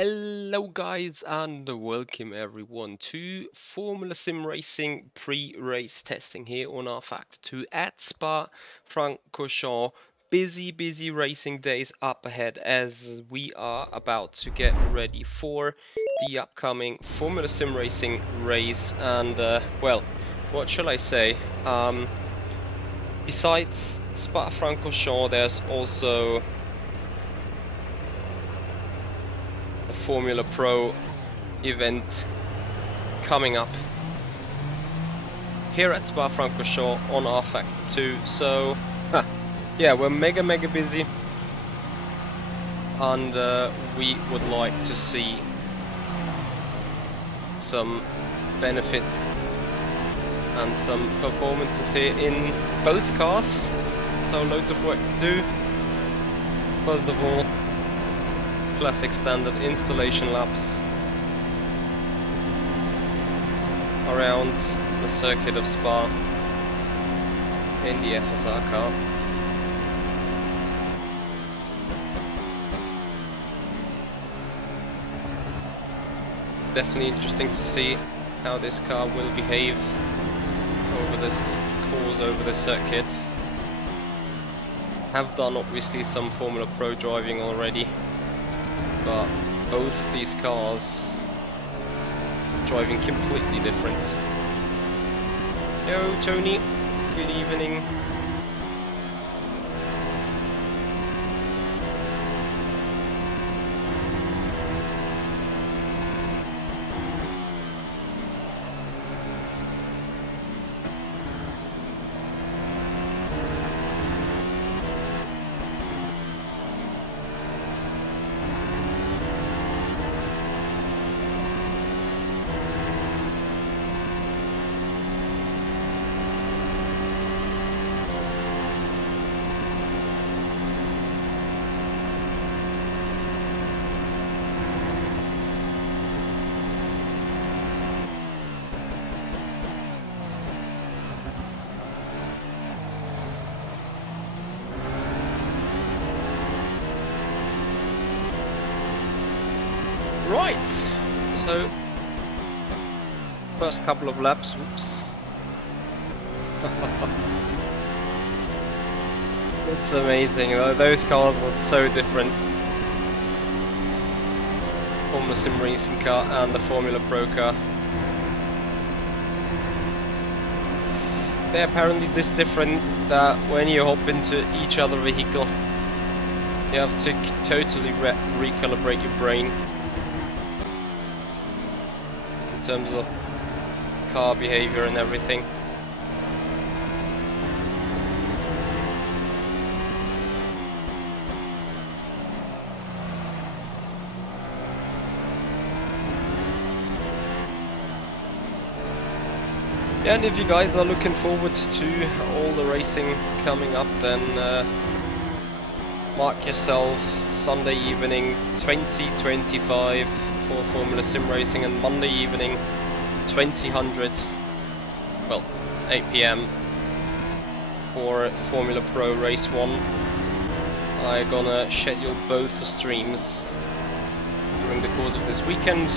Hello guys and welcome everyone to Formula Sim Racing pre-race testing here on rFactor 2 at Spa-Francorchamps. Busy racing days up ahead as we are about to get ready for the upcoming Formula Sim Racing race. And well, what shall I say? Besides Spa-Francorchamps, there's also a Formula Pro event coming up here at Spa-Francorchamps on rFactor 2. So yeah, we're mega busy, and we would like to see some benefits and some performances here in both cars. So loads of work to do. First of all, classic standard installation laps around the circuit of Spa in the FSR car. Definitely interesting to see how this car will behave over this course, over this circuit. Have done obviously some Formula Pro driving already, but both these cars driving completely different. Yo Tony, good evening. Right, so first couple of laps, whoops. It's amazing, those cars were so different. Formula Sim Racing car and the Formula Pro car. They're apparently this different that when you hop into each other vehicle, you have to totally recalibrate your brain in terms of car behavior and everything. Yeah, and if you guys are looking forward to all the racing coming up, then mark yourself Sunday evening 2025 for Formula Sim Racing, and Monday evening 2000, well 8 PM for Formula Pro Race 1. I'm gonna schedule both the streams during the course of this weekend,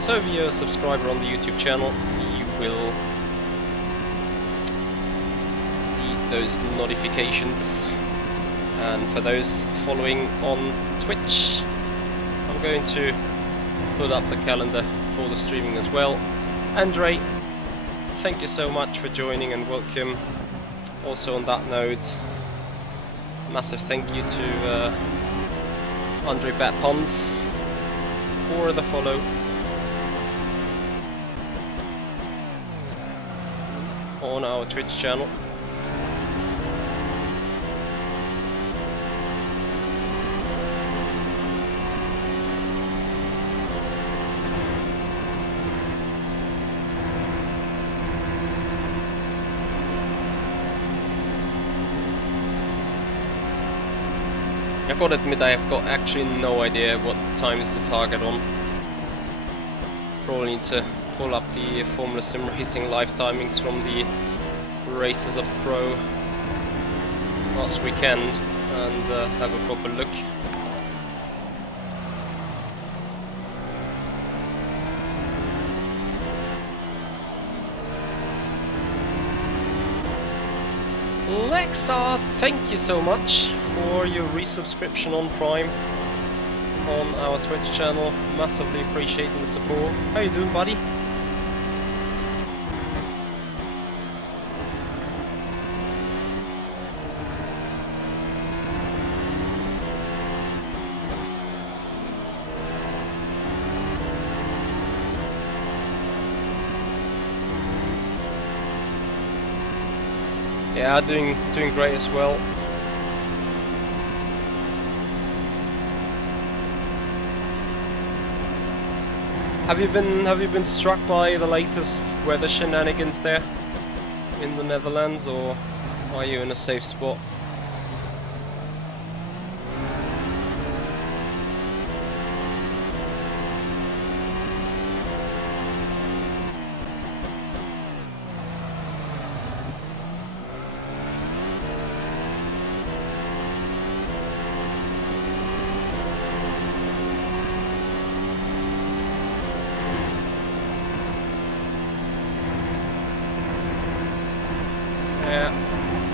so if you're a subscriber on the YouTube channel, you will need those notifications. And for those following on Twitch, I'm going to put up the calendar for the streaming as well. Andre, thank you so much for joining and welcome. Also on that note, massive thank you to Andre Batpons for the follow on our Twitch channel. I've got to admit, I have got actually no idea what time is the target on. Probably need to pull up the Formula Sim Racing live timings from the races of Pro last weekend and have a proper look. Lexar, thank you so much for your resubscription on Prime on our Twitch channel. Massively appreciating the support. How you doing, buddy? Yeah, doing great as well. Have you been struck by the latest weather shenanigans there in the Netherlands, or are you in a safe spot?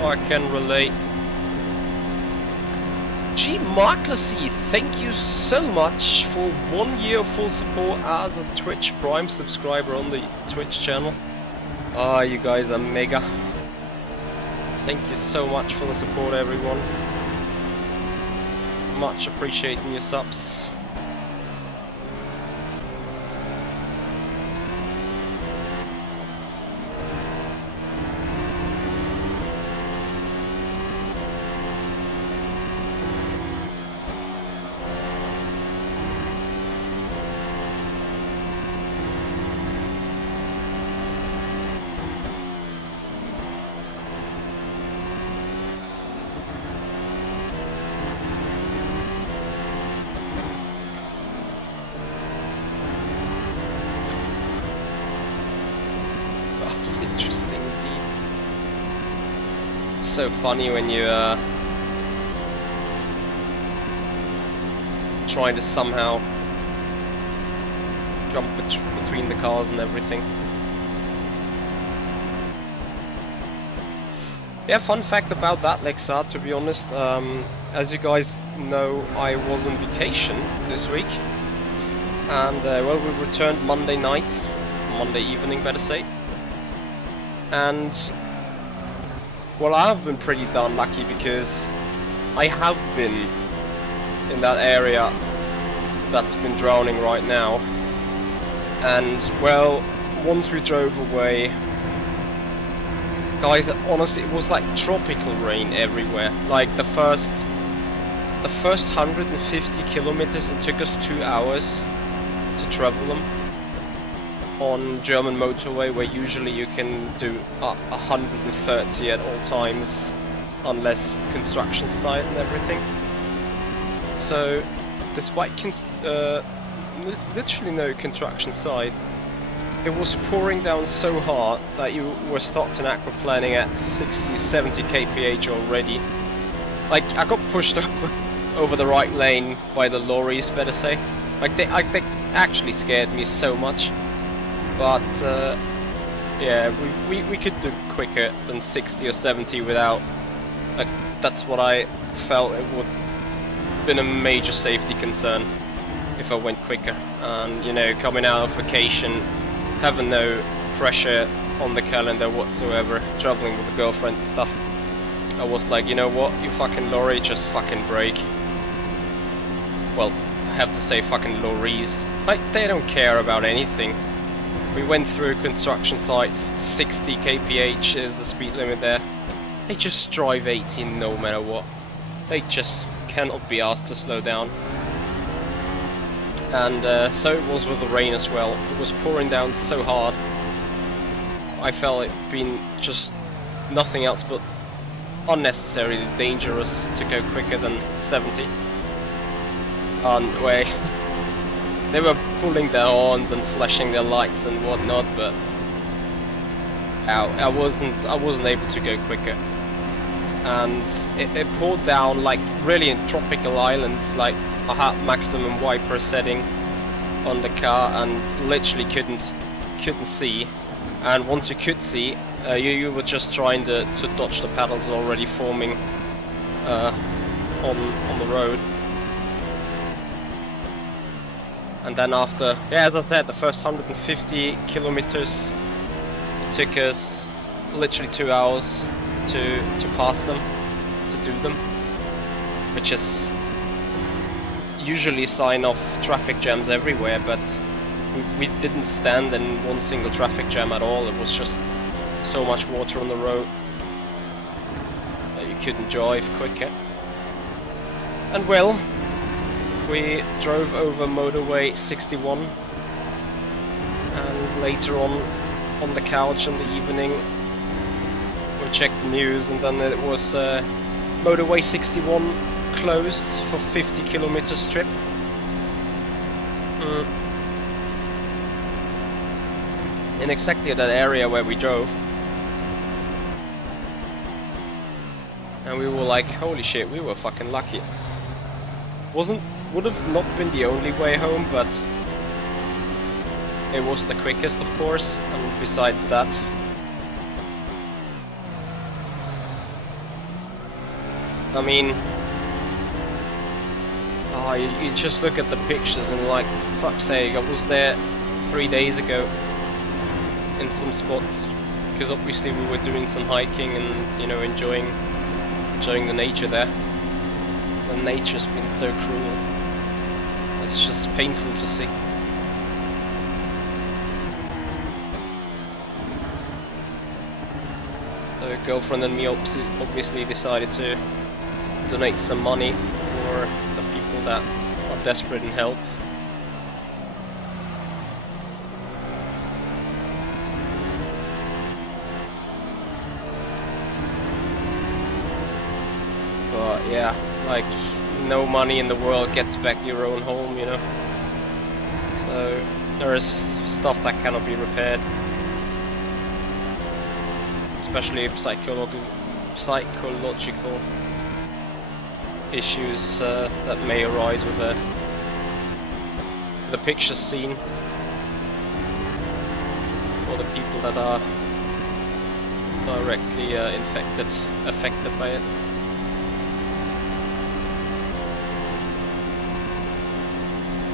I can relate. G Marklessy, thank you so much for 1 year of full support as a Twitch Prime subscriber on the Twitch channel. Ah, you guys are mega. Thank you so much for the support, everyone. Much appreciating your subs. Interesting indeed. So funny when you trying to somehow jump between the cars and everything. Yeah, fun fact about that, Lexar, to be honest, as you guys know, I was on vacation this week, and well, we returned Monday evening, better say. And well, I have been pretty darn lucky because I have been in that area that's been drowning right now. And well, once we drove away, guys, honestly, it was like tropical rain everywhere. Like the first 150 kilometers, it took us 2 hours to travel them. On German motorway, where usually you can do 130 at all times, unless construction started and everything. So, despite literally no construction site, it was pouring down so hard that you were starting aquaplaning at 60-70 kph already. Like, I got pushed over the right lane by the lorries, better say. Like, they actually scared me so much. But yeah, we could do quicker than 60 or 70 without, like, that's what I felt it would have been a major safety concern if I went quicker. And you know, coming out of vacation, having no pressure on the calendar whatsoever, traveling with a girlfriend and stuff, I was like, you know what, you fucking lorry, just fucking brake. Well, I have to say fucking lorries. Like, they don't care about anything. We went through construction sites, 60 kph is the speed limit there. They just drive 18 no matter what. They just cannot be asked to slow down. And so it was with the rain as well. It was pouring down so hard. I felt it being just nothing else but unnecessarily dangerous to go quicker than 70. And way. They were pulling their horns and flashing their lights and whatnot, but I wasn't able to go quicker. And it poured down like really in tropical islands. Like, I had maximum wiper setting on the car and literally couldn't see. And once you could see, You were just trying to dodge the paddles already forming on the road. And then after, yeah, as I said, the first 150 kilometers, it took us literally 2 hours to pass them, to do them, which is usually a sign of traffic jams everywhere, but we didn't stand in one single traffic jam at all. It was just so much water on the road that you couldn't drive quicker. And well, we drove over motorway 61, and later on the couch in the evening we checked the news, and then it was motorway 61 closed for 50 kilometer strip. In exactly that area where we drove. And we were like, holy shit, we were fucking lucky. Would have not been the only way home, but it was the quickest, of course, and besides that, I mean, you just look at the pictures and like, fuck's sake, I was there 3 days ago in some spots, because obviously we were doing some hiking and, you know, enjoying the nature there. The nature's been so cruel. It's just painful to see. So girlfriend and me obviously decided to donate some money for the people that are desperate in help. But yeah, like, no money in the world gets back your own home, you know. So there is stuff that cannot be repaired, especially psychological issues that may arise with the picture seen, or the people that are directly affected by it.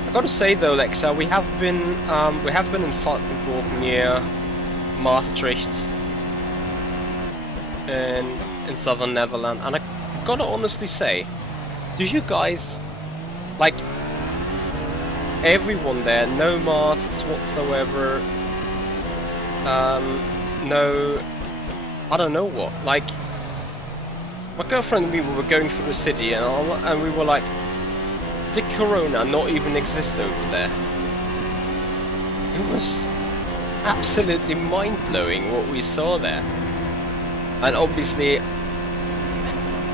I gotta say though, Lexa, we have been in Valkenburg near Maastricht in southern Netherlands, and I gotta honestly say, do you guys, like, everyone there, no masks whatsoever, no, I don't know what, like, my girlfriend and me were going through the city and we were like, did Corona not even exist over there? It was absolutely mind-blowing what we saw there. And obviously,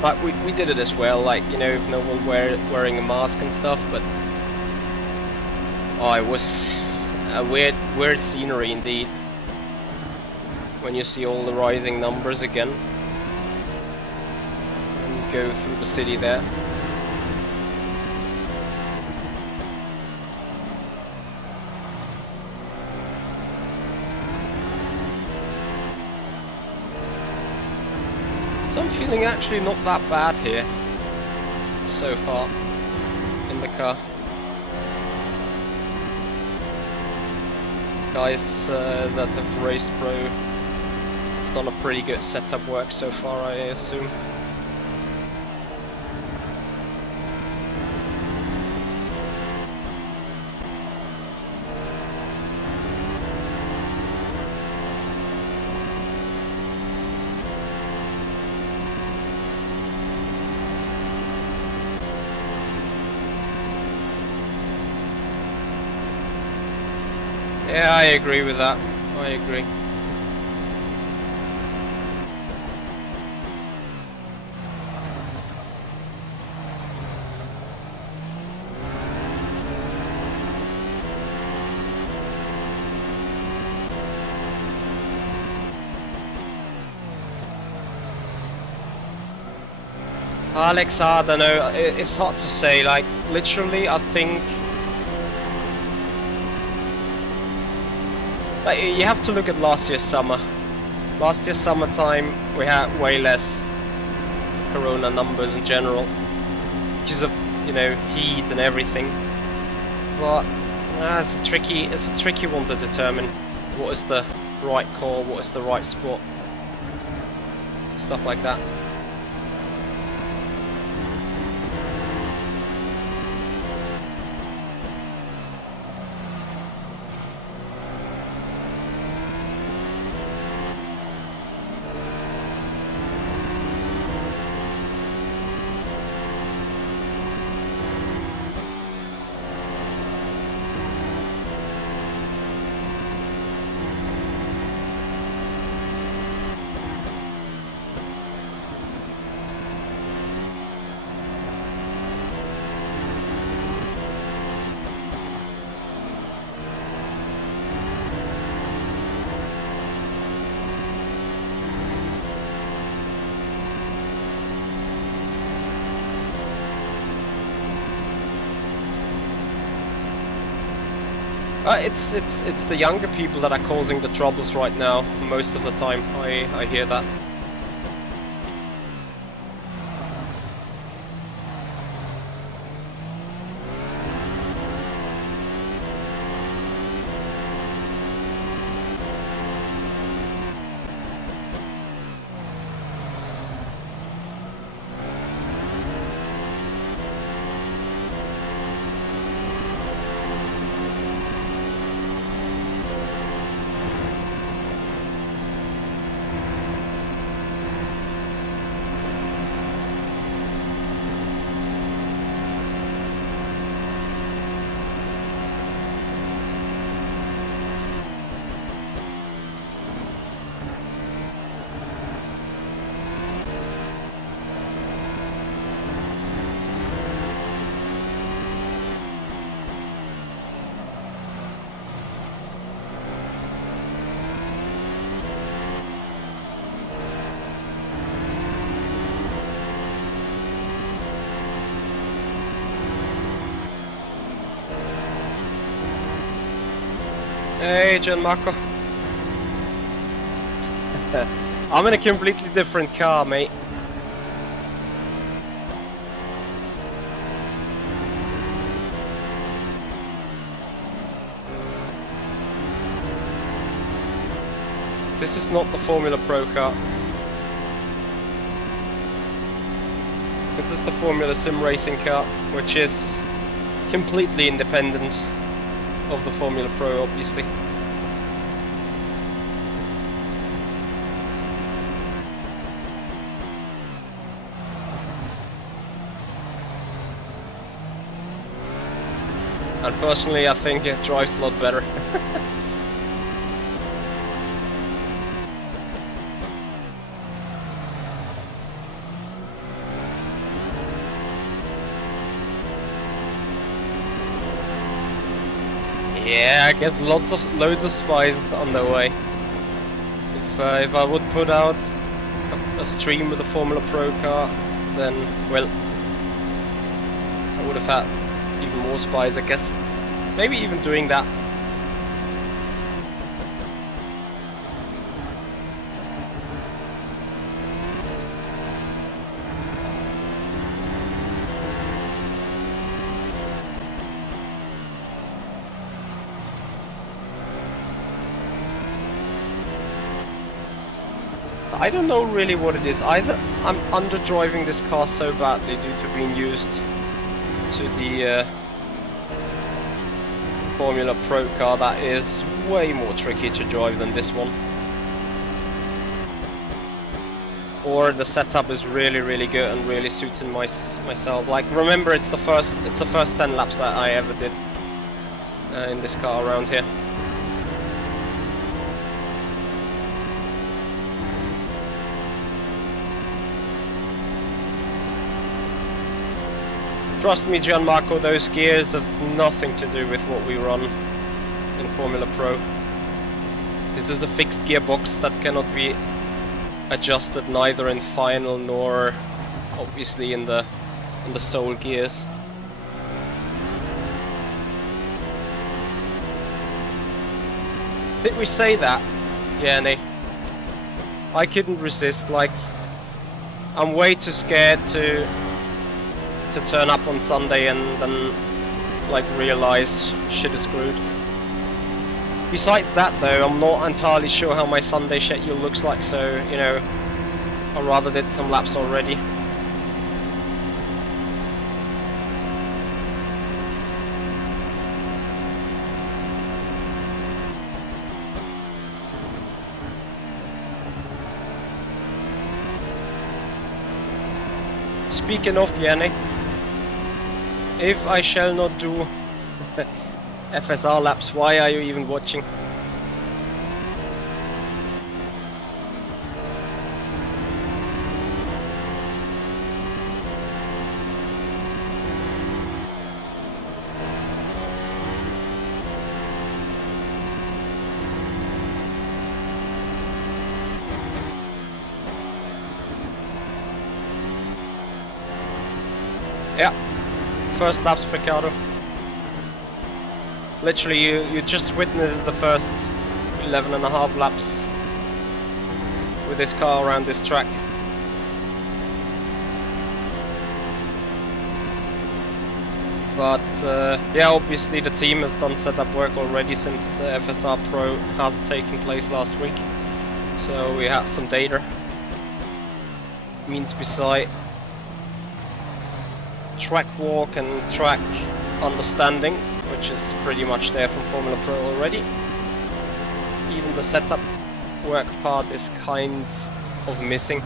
like, we did it as well, like, you know, if no one wearing a mask and stuff, but oh, it was a weird scenery indeed when you see all the rising numbers again and you go through the city there. I'm feeling actually not that bad here so far in the car. Guys that have raced pro have done a pretty good setup work so far, I assume. Yeah, I agree with that. I agree. Alex, I don't know, it's hard to say, like, literally, I think, like, you have to look at last year's summer, Last year summertime we had way less corona numbers in general, because of, you know, heat and everything. But it's a tricky one to determine what is the right call, what is the right spot, stuff like that. It's the younger people that are causing the troubles right now. Most of the time, I hear that. Hey, Gianmarco. I'm in a completely different car, mate. This is not the Formula Pro car. This is the Formula SimRacing car, which is completely independent of the Formula Pro, obviously. And personally, I think it drives a lot better. Yeah, I get loads of spies on the way. If I would put out a stream with a Formula Pro car, then, well, I would have had even more spies, I guess. Maybe even doing that. I don't know really what it is. Either I'm underdriving this car so badly due to being used to the Formula Pro car that is way more tricky to drive than this one. Or the setup is really good and really suiting myself. Like, remember, it's the first 10 laps that I ever did in this car around here. Trust me, Gianmarco, those gears have nothing to do with what we run in Formula Pro. This is a fixed gearbox that cannot be adjusted neither in final nor obviously in the sole gears. Did we say that? Yeah, Nate. I couldn't resist. Like, I'm way too scared to turn up on Sunday and then like realize shit is screwed. Besides that though, I'm not entirely sure how my Sunday schedule looks like, so you know, I rather did some laps already. Speaking of Yannick, if I shall not do FSR laps, why are you even watching? Yeah, first laps, Ricciardo. Literally, you just witnessed the first 11.5 laps with this car around this track. But yeah, obviously the team has done setup work already since FSR Pro has taken place last week. So we had some data. Means beside track walk and track understanding, which is pretty much there from Formula Pro already. Even the setup work part is kind of missing.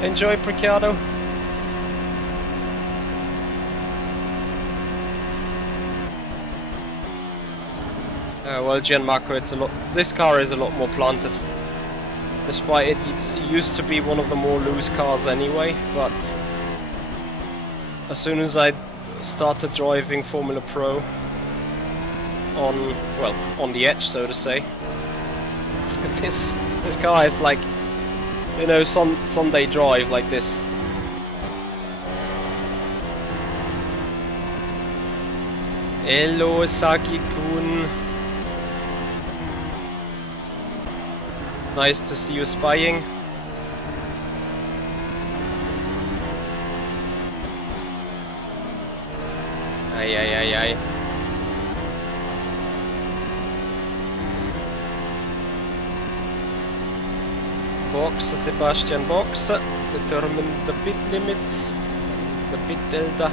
Enjoy, Ricciardo. Well, Gianmarco, it's a lot. This car is a lot more planted. Despite it used to be one of the more loose cars anyway, but as soon as I started driving Formula Pro on the edge, so to say, this car is like, you know, Sunday drive like this. Hello, Saki-kun. Nice to see you spying. Ay, ay, ay, ay. Box, Sebastian Box. Determine the bit limit. The bit delta.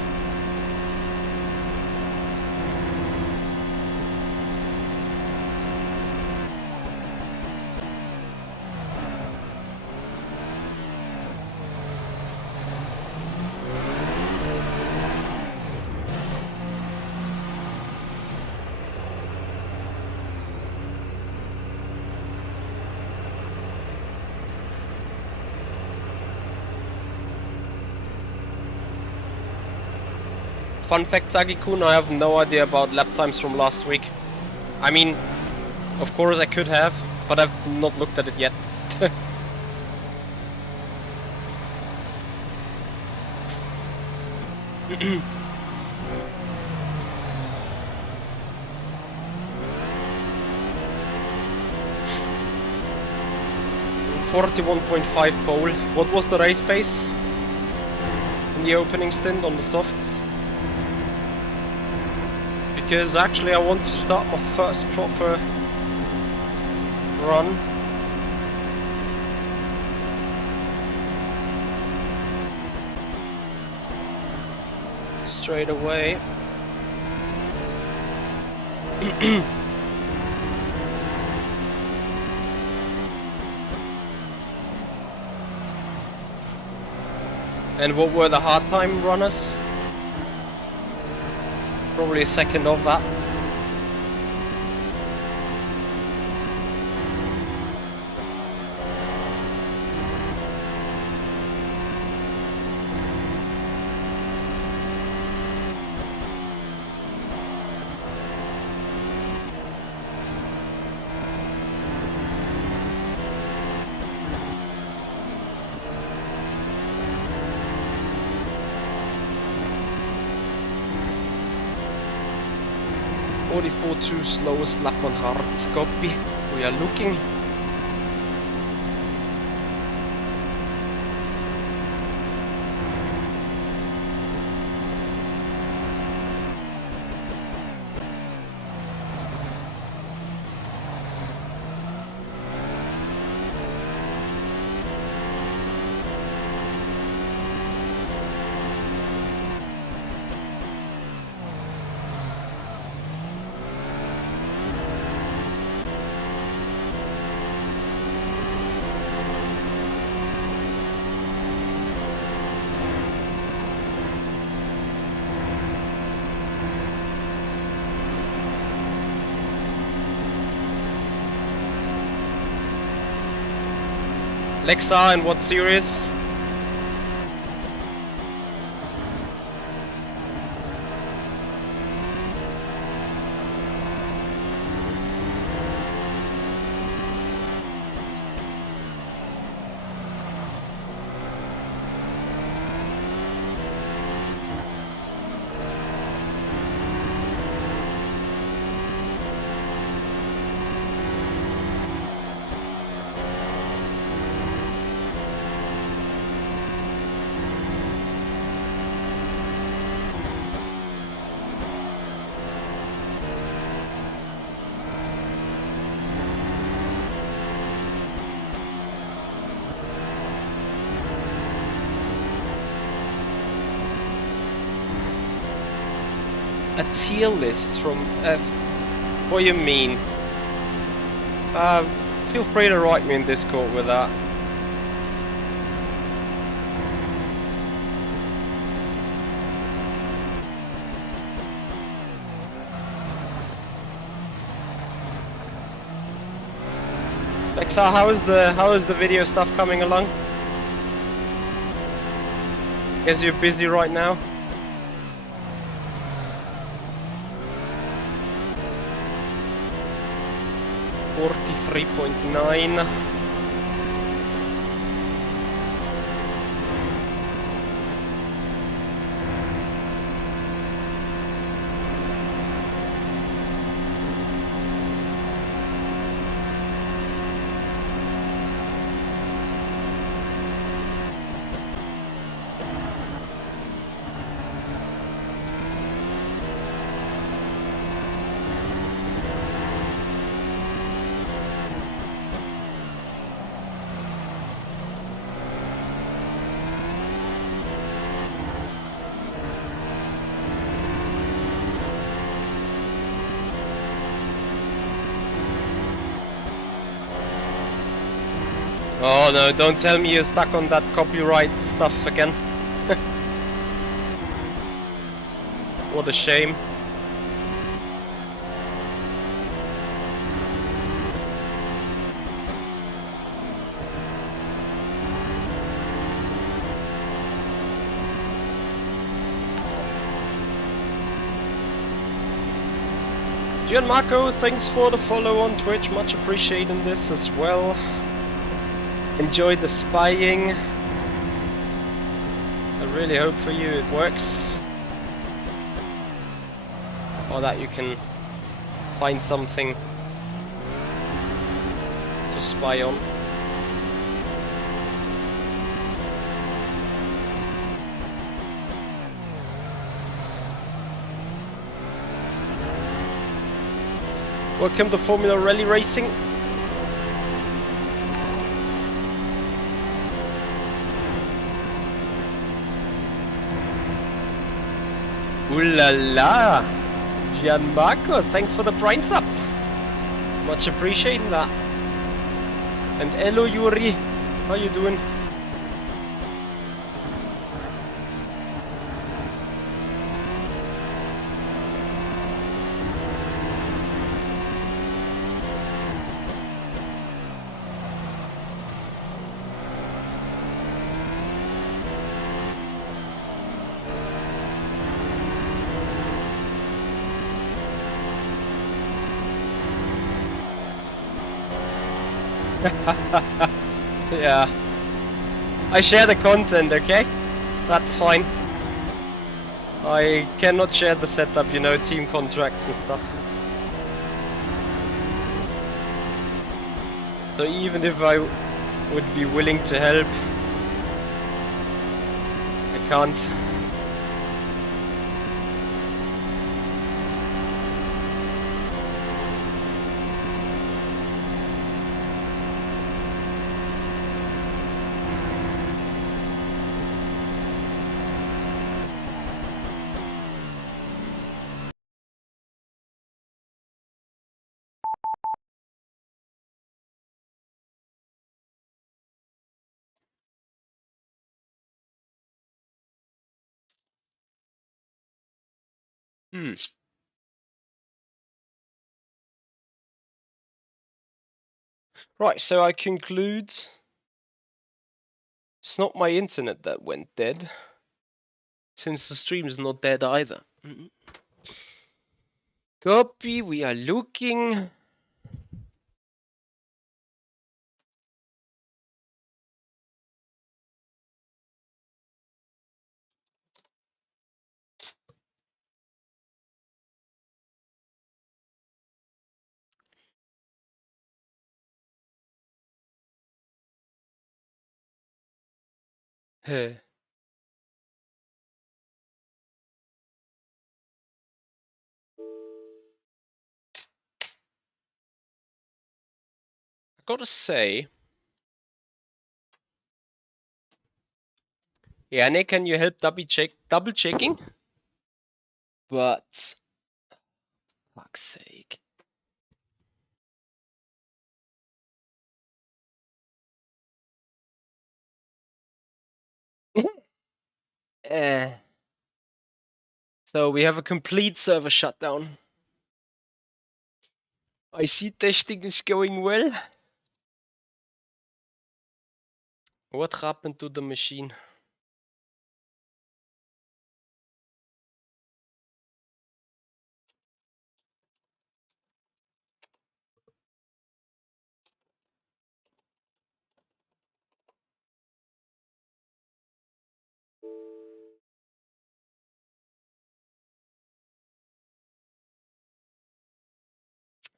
Fun fact, Sagi-kun, I have no idea about lap times from last week. I mean, of course I could have, but I've not looked at it yet. .41.5 pole. What was the race pace in the opening stint on the softs? Because actually I want to start my first proper run. Straight away. And what were the hard time runners? Probably a second of that. 44.2 slowest lap on hard copy. We are looking. Lexa, in what series? A tier list from F. What do you mean? Feel free to write me in Discord with that. Lexa, how is the video stuff coming along? Guess you're busy right now. .9. Oh no, don't tell me you're stuck on that copyright stuff again. What a shame. Gianmarco, thanks for the follow on Twitch, much appreciating this as well. Enjoy the spying. I really hope for you it works. Or that you can find something to spy on. Welcome to Formula Rally Racing. Ooh la la! Gianmarco, thanks for the Prime sub. Much appreciating that. And hello Yuri, how you doing? Yeah. I share the content, okay? That's fine. I cannot share the setup, you know, team contracts and stuff. So even if I would be willing to help, I can't. Right, so I conclude it's not my internet that went dead, since the stream is not dead either. Copy, we are looking. I gotta say, Yannick, can you help double checking? But fuck's sake. So we have a complete server shutdown. I see testing is going well. What happened to the machine?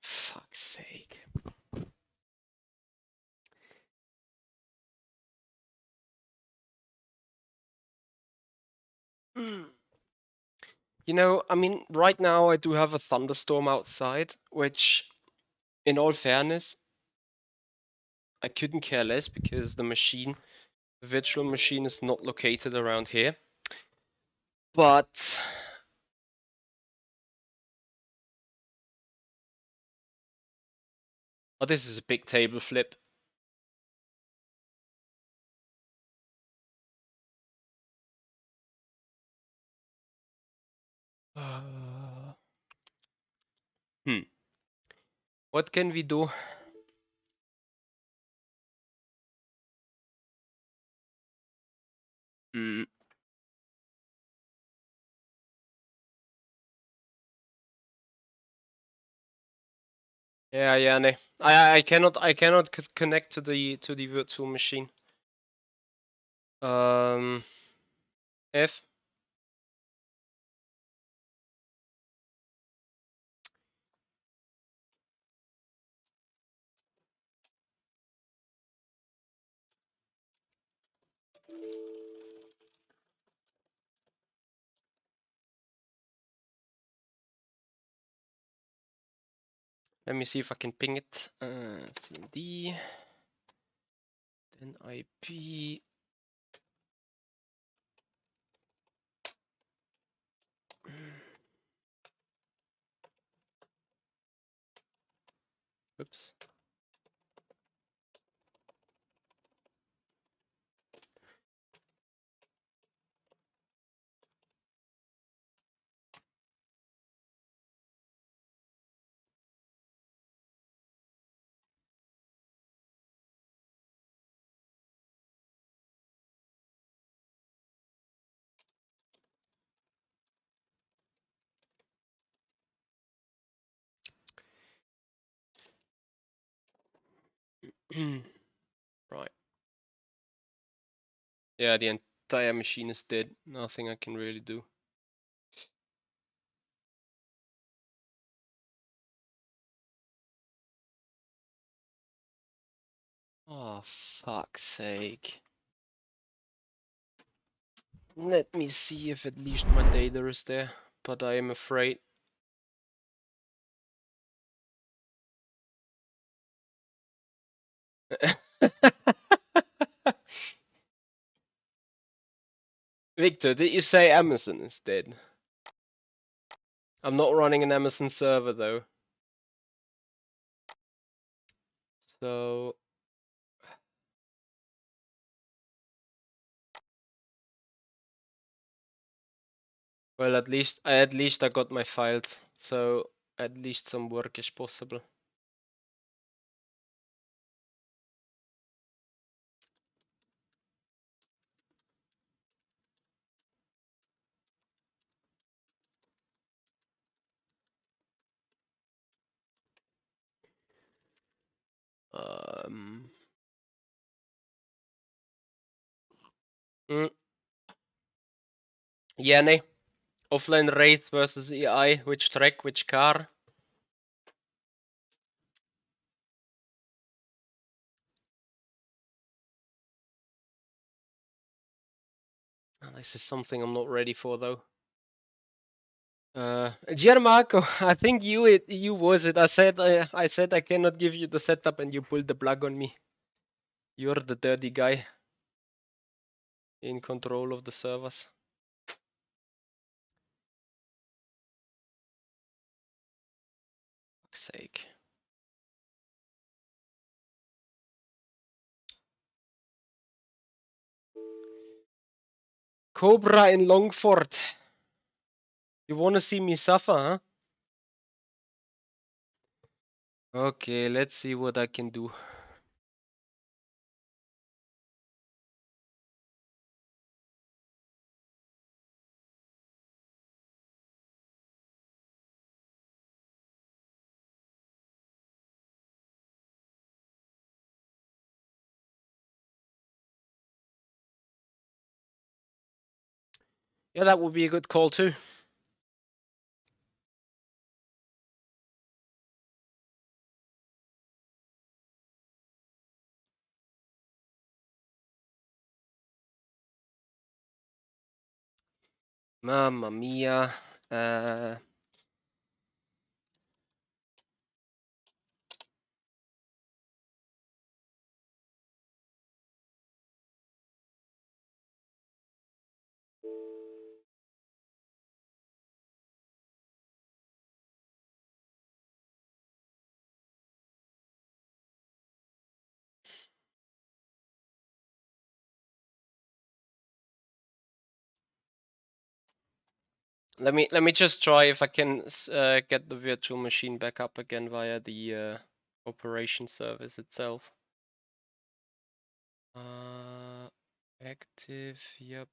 Fuck's sake. You know, I mean, right now I do have a thunderstorm outside, which, in all fairness, I couldn't care less because the machine, the virtual machine, is not located around here. But oh, this is a big table flip. What can we do? Yeah, yeah, no. I cannot connect to the virtual machine. F. Let me see if I can ping it. CMD, then IP. Oops. Right. Yeah, the entire machine is dead. Nothing I can really do. Oh, fuck's sake. Let me see if at least my data is there, but I am afraid. Victor, did you say Amazon is dead? I'm not running an Amazon server though. So well, at least I got my files, so at least some work is possible. Um. Mm. Jenny, offline race versus AI. Which track? Which car? This is something I'm not ready for though. Gianmarco, I think you was it. I said I cannot give you the setup, and you pulled the plug on me. You're the dirty guy in control of the servers. Fuck's sake. Cobra in Longford. You wanna see me suffer, huh? Okay, let's see what I can do. Yeah, that would be a good call too. Mamma mia. Let me just try if I can get the virtual machine back up again via the operation service itself. Active, yep.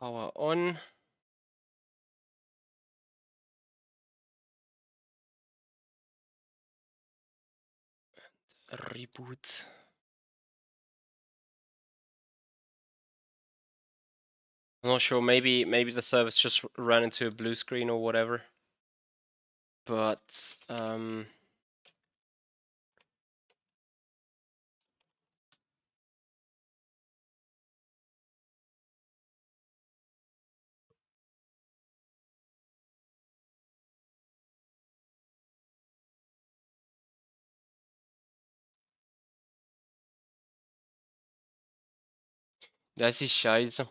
Power on. Reboot. I'm not sure. Maybe the service just ran into a blue screen or whatever. But das ist scheiße.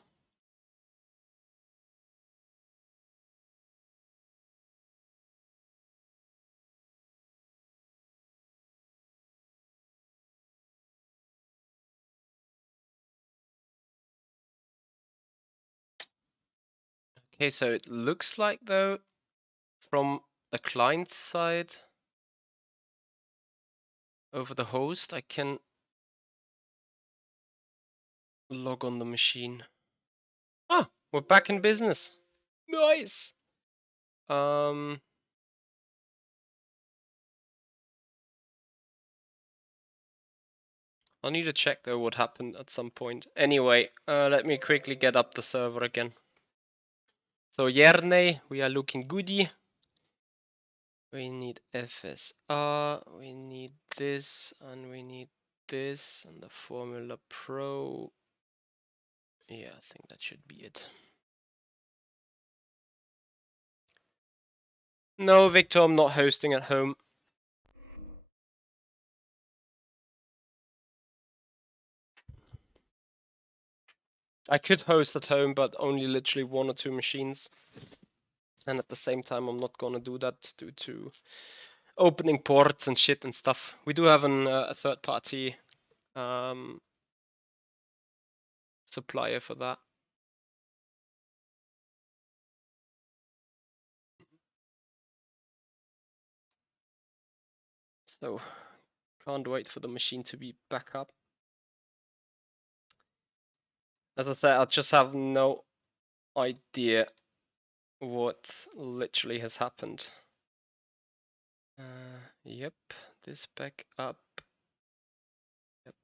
Okay, so it looks like though, from the client side over the host, I can log on the machine. Ah, we're back in business. Nice. I need to check though what happened at some point. Anyway, let me quickly get up the server again. So Jerne, we are looking goody. We need FSR, we need this, and we need this, and the Formula Pro. Yeah, I think that should be it. No, Victor, I'm not hosting at home. I could host at home, but only literally 1 or 2 machines. And at the same time, I'm not gonna do that due to opening ports and shit and stuff. We do have a third-party supplier for that. So, can't wait for the machine to be back up. As I said, I just have no idea what literally has happened. Yep, this back up. Yep.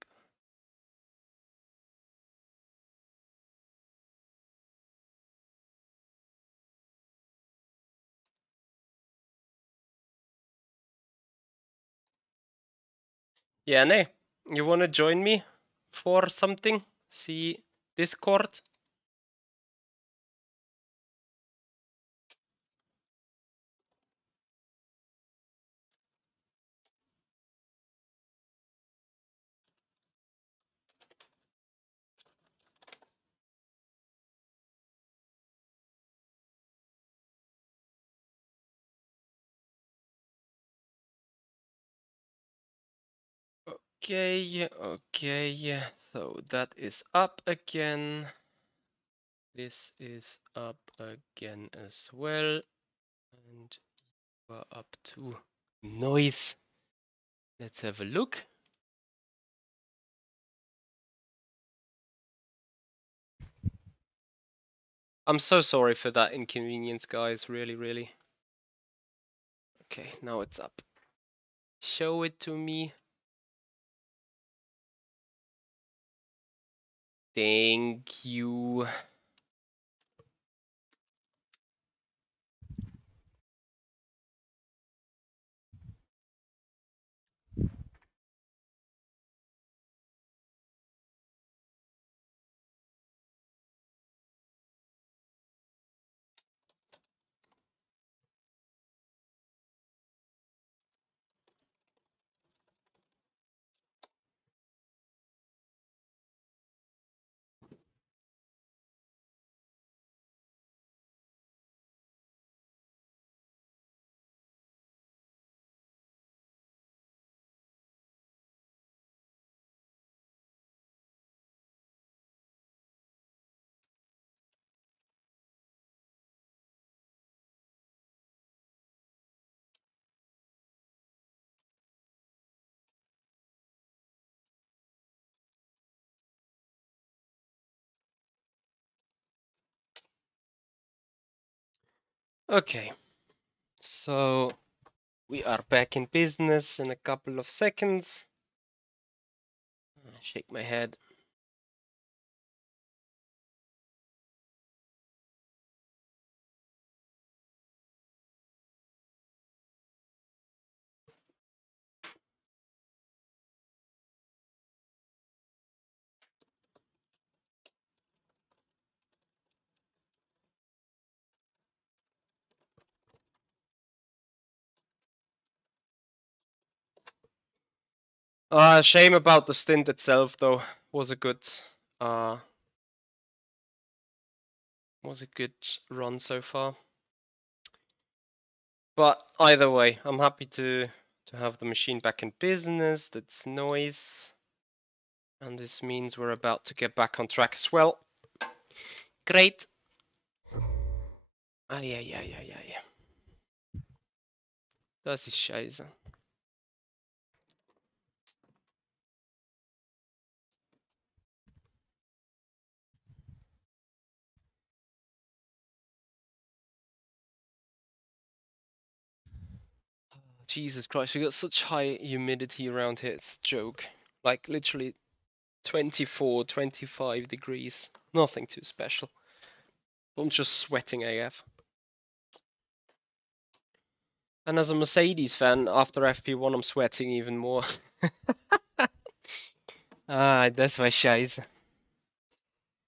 Yeah, nee, you wanna join me for something? See Discord? Okay, okay, so that is up again. This is up again as well. And we're up to noise. Let's have a look. I'm so sorry for that inconvenience, guys. Really, really. Okay, now it's up. Show it to me. Thank you. Okay, so we are back in business in a couple of seconds. Shake my head. Shame about the stint itself, though. Was a good run so far. But either way, I'm happy to have the machine back in business. That's noise. And this means we're about to get back on track as well. Great. Ai. Das ist scheiße. Jesus Christ, we got such high humidity around here, it's a joke. Like literally 24, 25 degrees. Nothing too special. I'm just sweating AF. And as a Mercedes fan, after FP1 I'm sweating even more. Das war scheiße.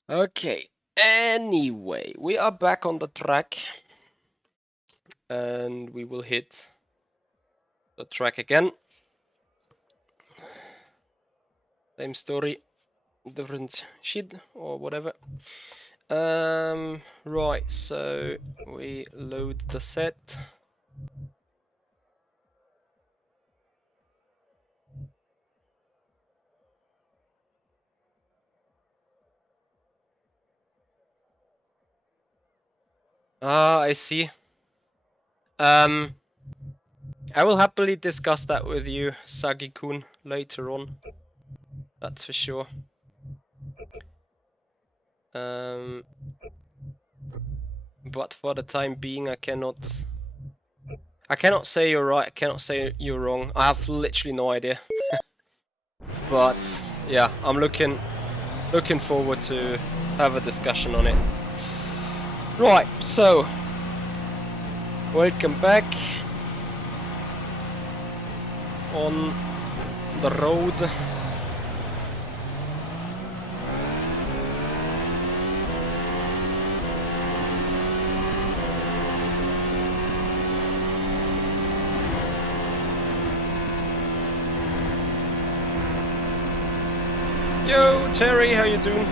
Okay, anyway, we are back on the track. And we will hit the track again. Same story, different shit or whatever. Right, so we load the set. Ah, I see. I will happily discuss that with you, Sagi-kun, later on. That's for sure. But for the time being, I cannot say you're right. I cannot say you're wrong. I have literally no idea. But yeah, I'm looking forward to have a discussion on it. Right, so welcome back on the road. Yo, Terry, how you doing?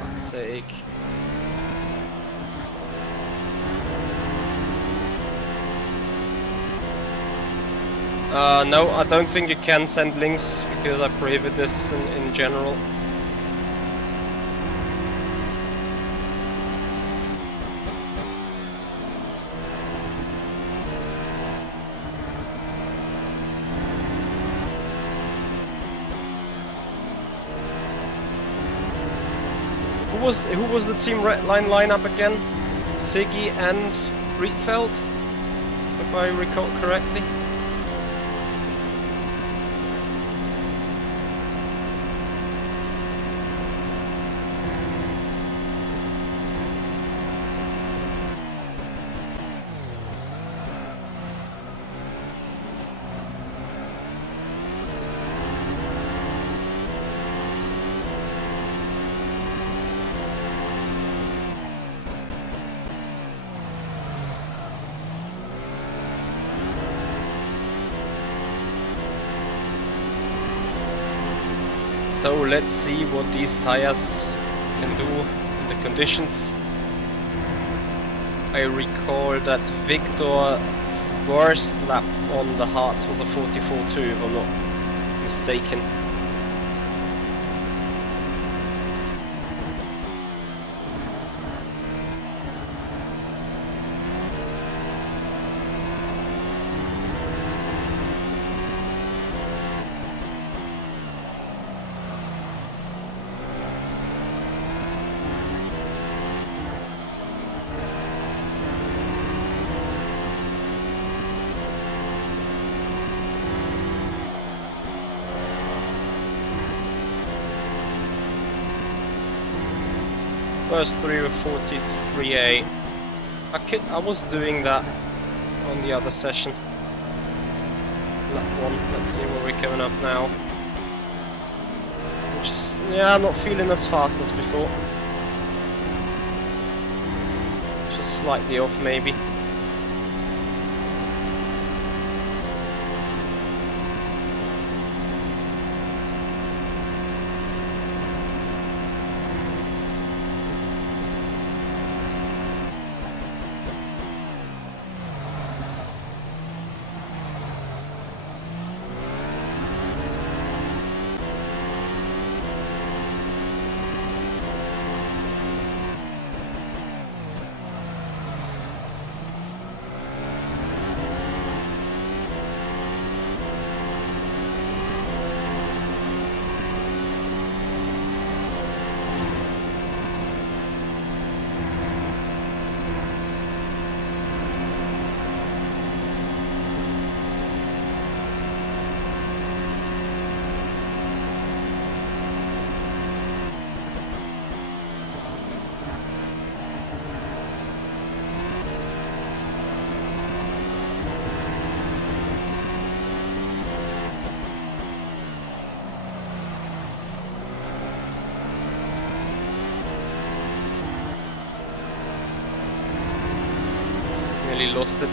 Fuck's sake. No, I don't think you can send links because I prohibit this in general. Who was the team red line lineup again? Siggy and Rietveld, if I recall correctly. So let's see what these tires can do in the conditions. I recall that Victor's worst lap on the Heart was a 44.2 if I'm not mistaken. First three were 43.8. I was doing that on the other session. Lap 1, let's see where we're coming up now. Which is, yeah, I'm not feeling as fast as before. Just slightly off maybe. nearly lost it.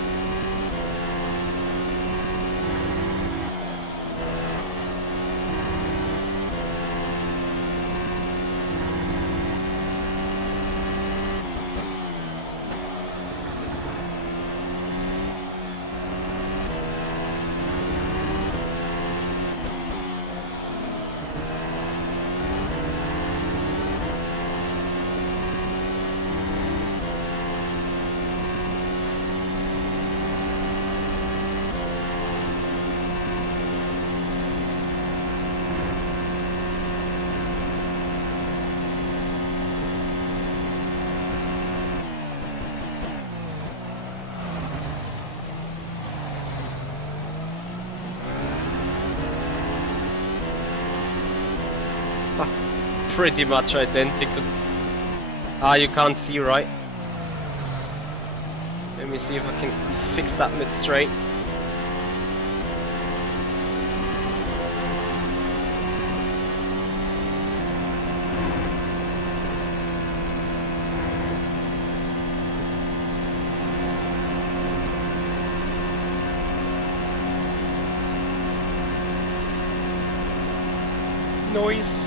Pretty much identical. Ah, you can't see, right? Let me see if I can fix that mid straight. Noise.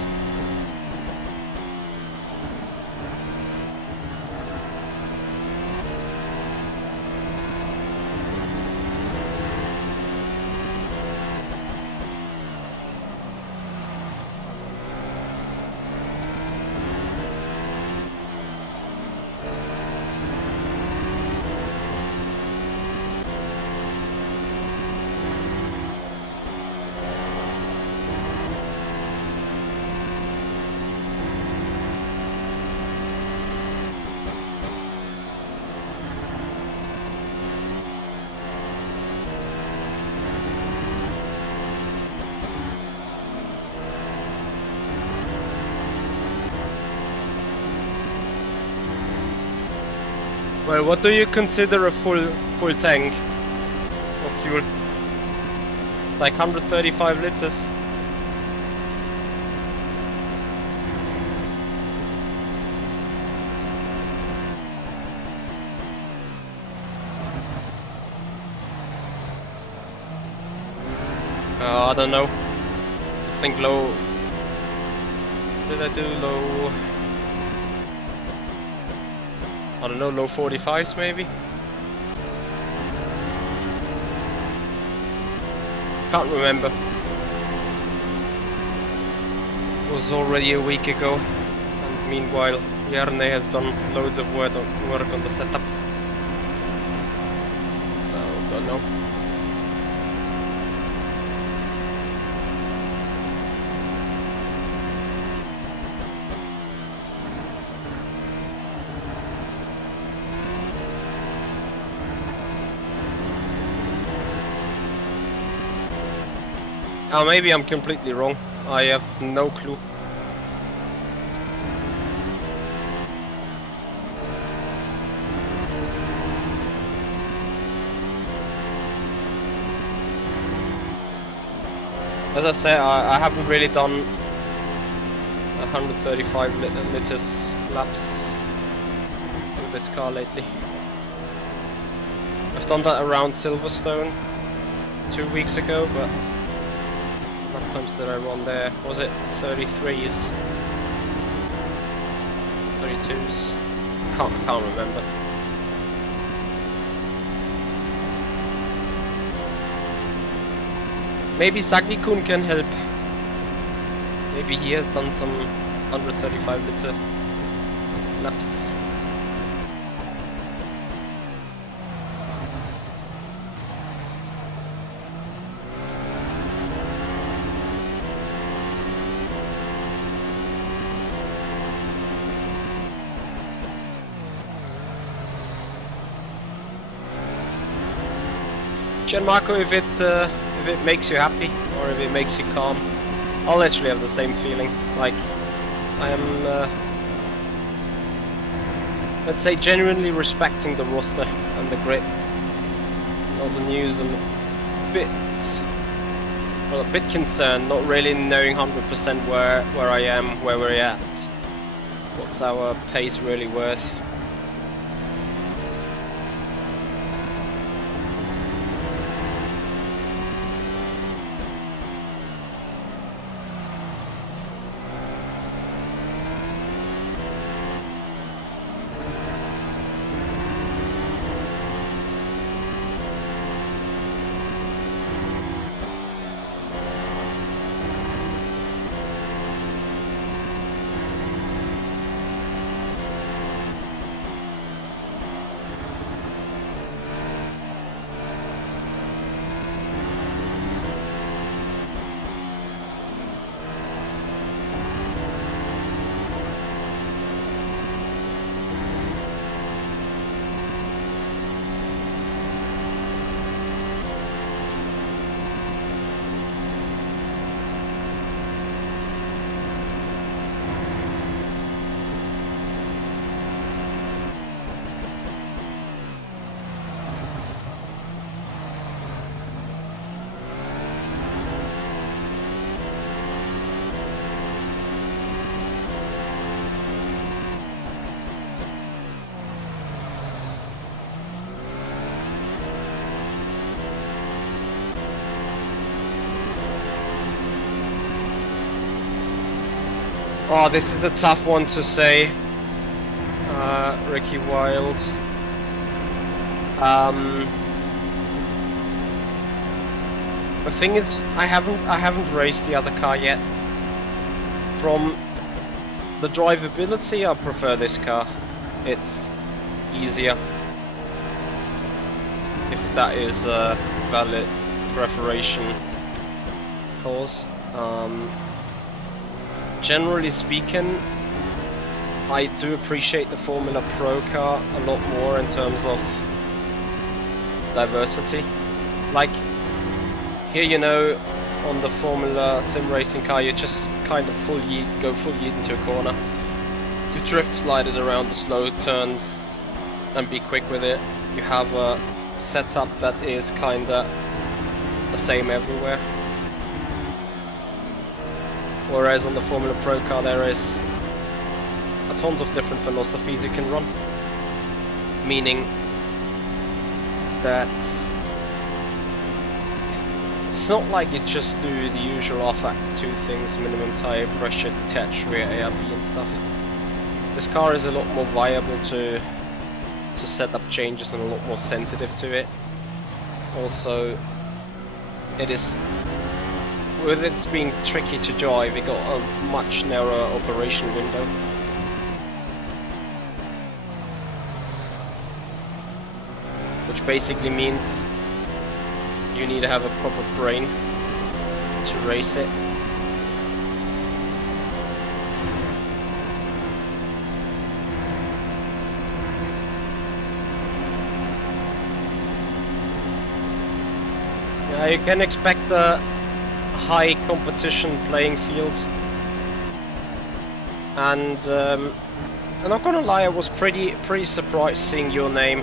Well, what do you consider a full tank of fuel? Like 135 liters. I don't know. I think low. Did I do low? I don't know, low 45s maybe? Can't remember. It was already a week ago, and meanwhile Jarne has done loads of work on the setup. So, don't know. Oh, maybe I'm completely wrong. I have no clue. As I say, I haven't really done 135 liters laps with this car lately. I've done that around Silverstone 2 weeks ago, but what times did I run there? Was it 33s? 32s? Can't remember. Maybe Sagnikun can help. Maybe he has done some 135 liter laps. Gianmarco, if it makes you happy or if it makes you calm, I'll actually have the same feeling. Like, I am, let's say, genuinely respecting the roster and the grid. All the news, and a bit concerned, not really knowing 100% where I am, where we're at. What's our pace really worth? Oh, this is a tough one to say. Ricky Wild. The thing is, I haven't raced the other car yet. From the drivability, I prefer this car. It's easier, if that is a valid preferation cause. Generally speaking, I do appreciate the Formula Pro car a lot more in terms of diversity. Like here, you know, on the Formula Sim Racing car, you just kind of go full yeet into a corner. You drift slide it around the slow turns and be quick with it. You have a setup that is kinda the same everywhere. Whereas on the Formula Pro car there is a tons of different philosophies you can run. Meaning that it's not like you just do the usual rFactor 2 things, minimum tire pressure, detach rear ARB and stuff. This car is a lot more viable to set up changes and a lot more sensitive to it. Also, it is, with it being tricky to drive, it got a much narrower operation window. Which basically means you need to have a proper brain to race it. Yeah, you can expect a high competition playing field, and I'm not gonna lie, I was pretty surprised seeing your name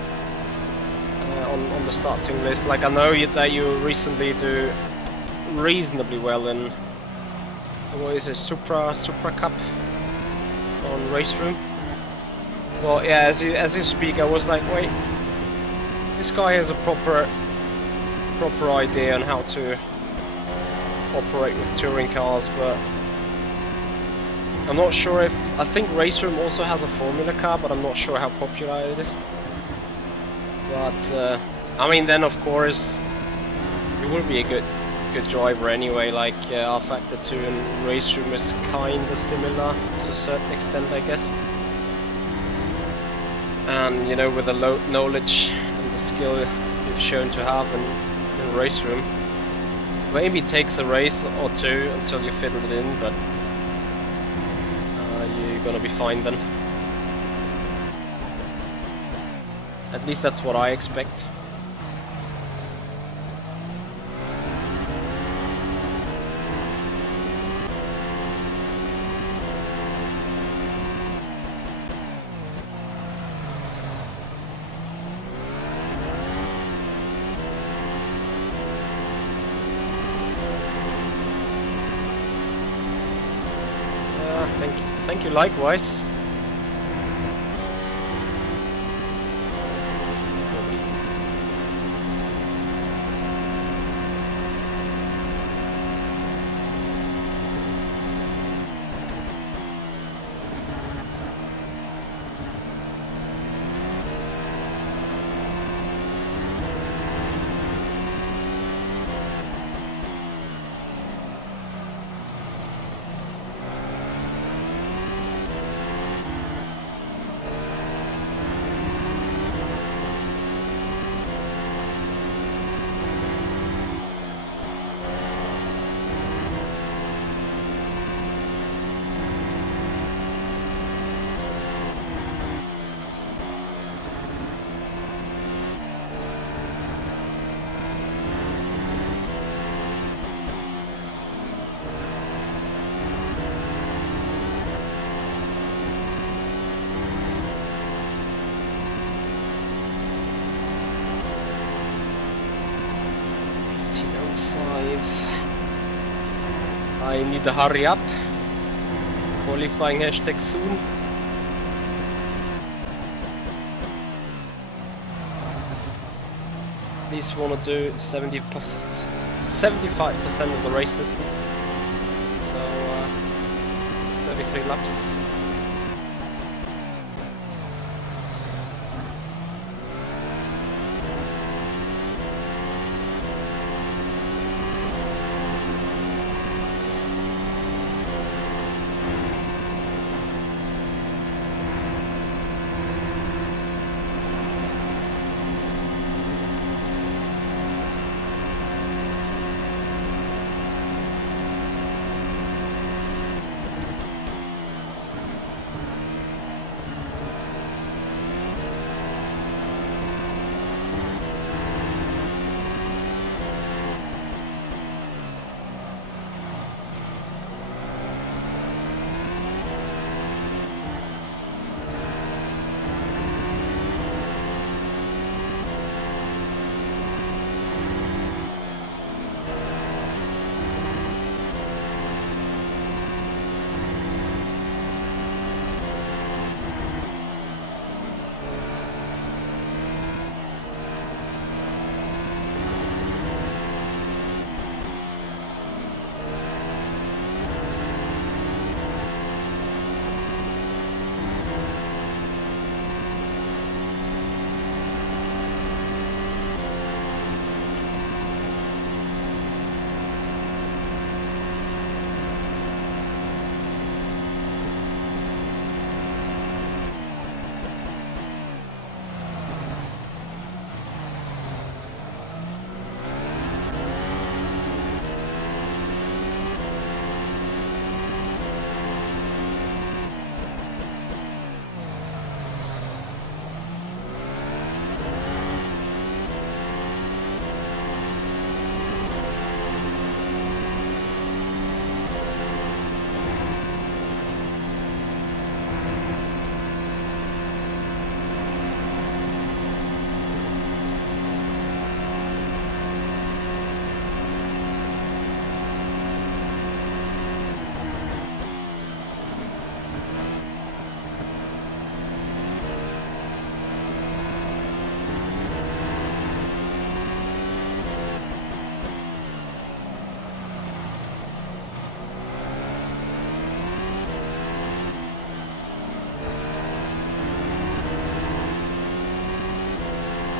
on the starting list. Like, I know that you recently do reasonably well in, what is it, Supra Cup on Race Room. Well, yeah, as you speak, I was like, wait, this guy has a proper idea on how to operate with touring cars, but I'm not sure if, I think Race Room also has a Formula car, but I'm not sure how popular it is. But I mean, then of course you will be a good driver anyway. Like rFactor 2 and Race Room is kinda similar to a certain extent, I guess. And you know, with the knowledge and the skill you've shown to have in Race Room, maybe it takes a race or two until you fiddle it in, but you're gonna be fine then. At least that's what I expect. Thank you likewise. I need to hurry up. Qualifying hashtag soon. At least want to do 75% of the race distance. So 33 laps.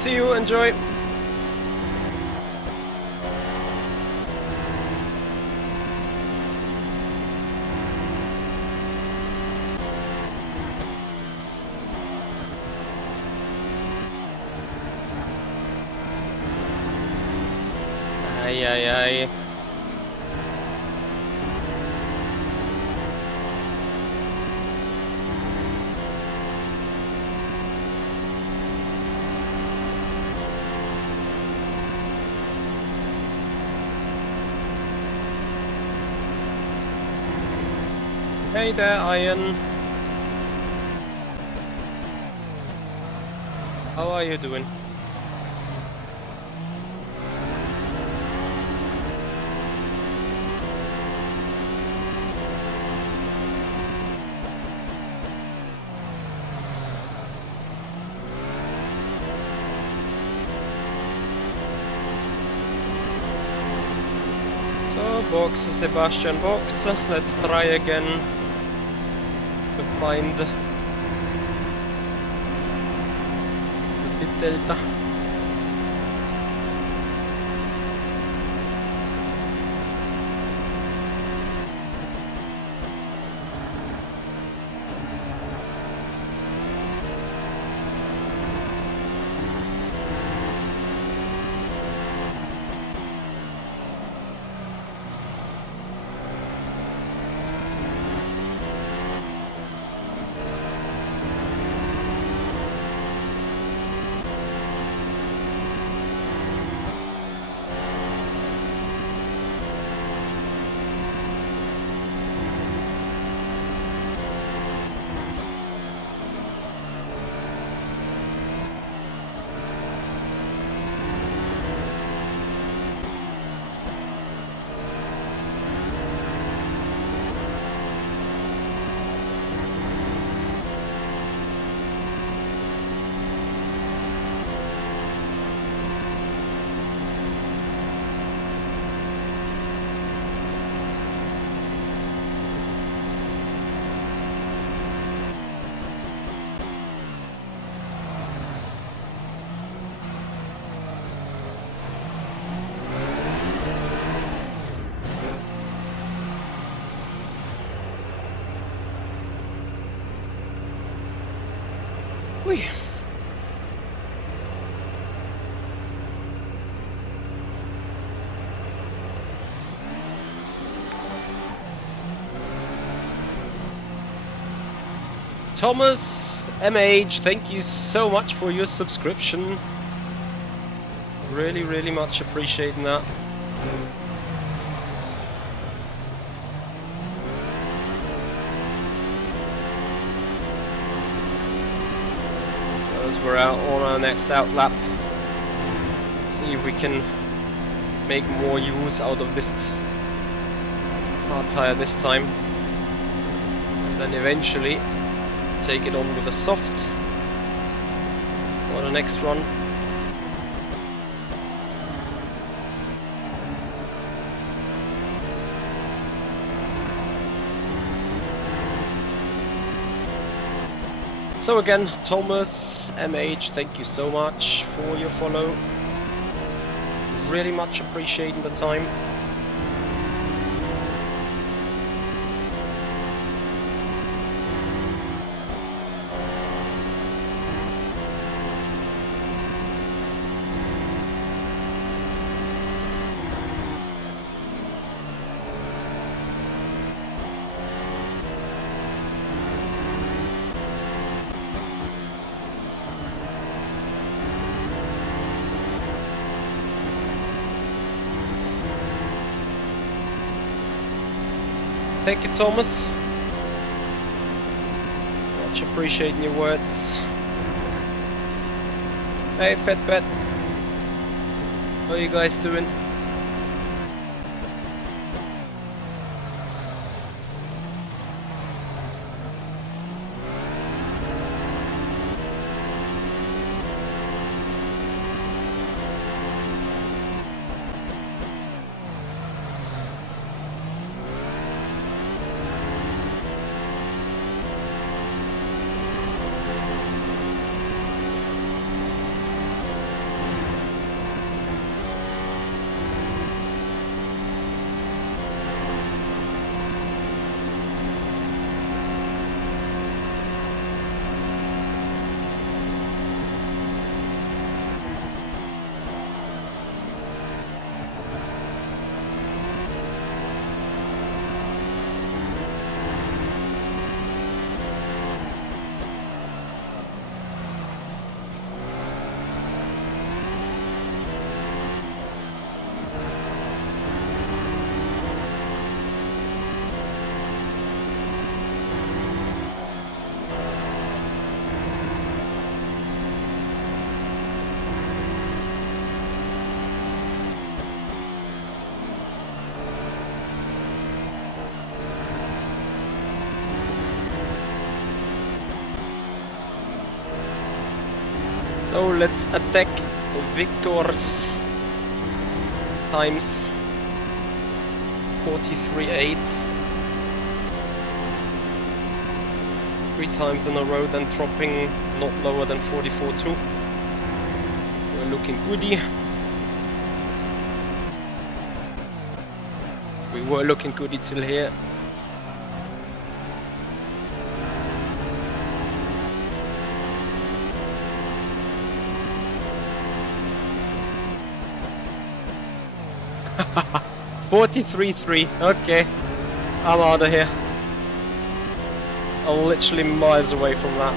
See you, enjoy! Aj, aj, aj. Hey there, Ian. How are you doing? So, box, Sebastian box. Let's try again to find the pit delta. Ui. Thomas MH, thank you so much for your subscription. Really much appreciating that. As we're out on our next out lap, see if we can make more use out of this hard tire this time, and then eventually take it on with a soft for the next run. So again, Thomas MH, thank you so much for your follow. Really much appreciating the time. Thank you, Thomas. Much appreciating your words. Hey, Fetbet. How are you guys doing? So let's attack Victor's times 43.8. 3 times in a row, then dropping not lower than 44.2. We're looking goody. We were looking goody till here. Haha, 43.3. Okay, I'm out of here. I'm literally miles away from that.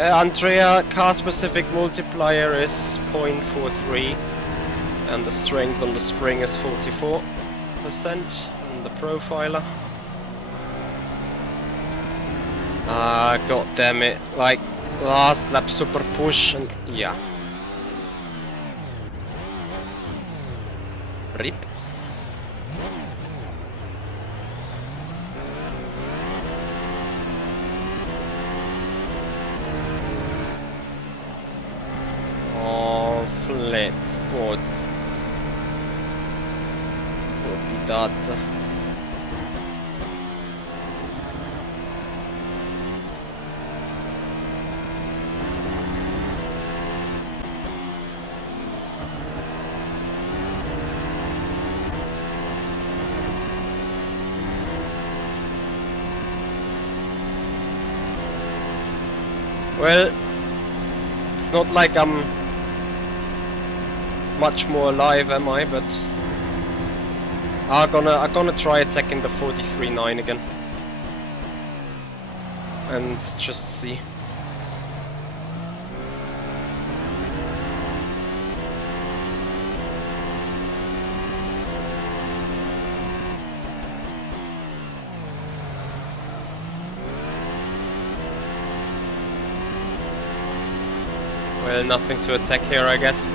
Andrea, car specific multiplier is 0.43 and the strength on the spring is 44% on the profiler. Ah, god damn it, like last lap super push and yeah. RIP. Flat spots. Copy that. Well, it's not like I'm much more alive, am I? But I'm gonna try attacking the 43.9 again and just see. Well, nothing to attack here, I guess.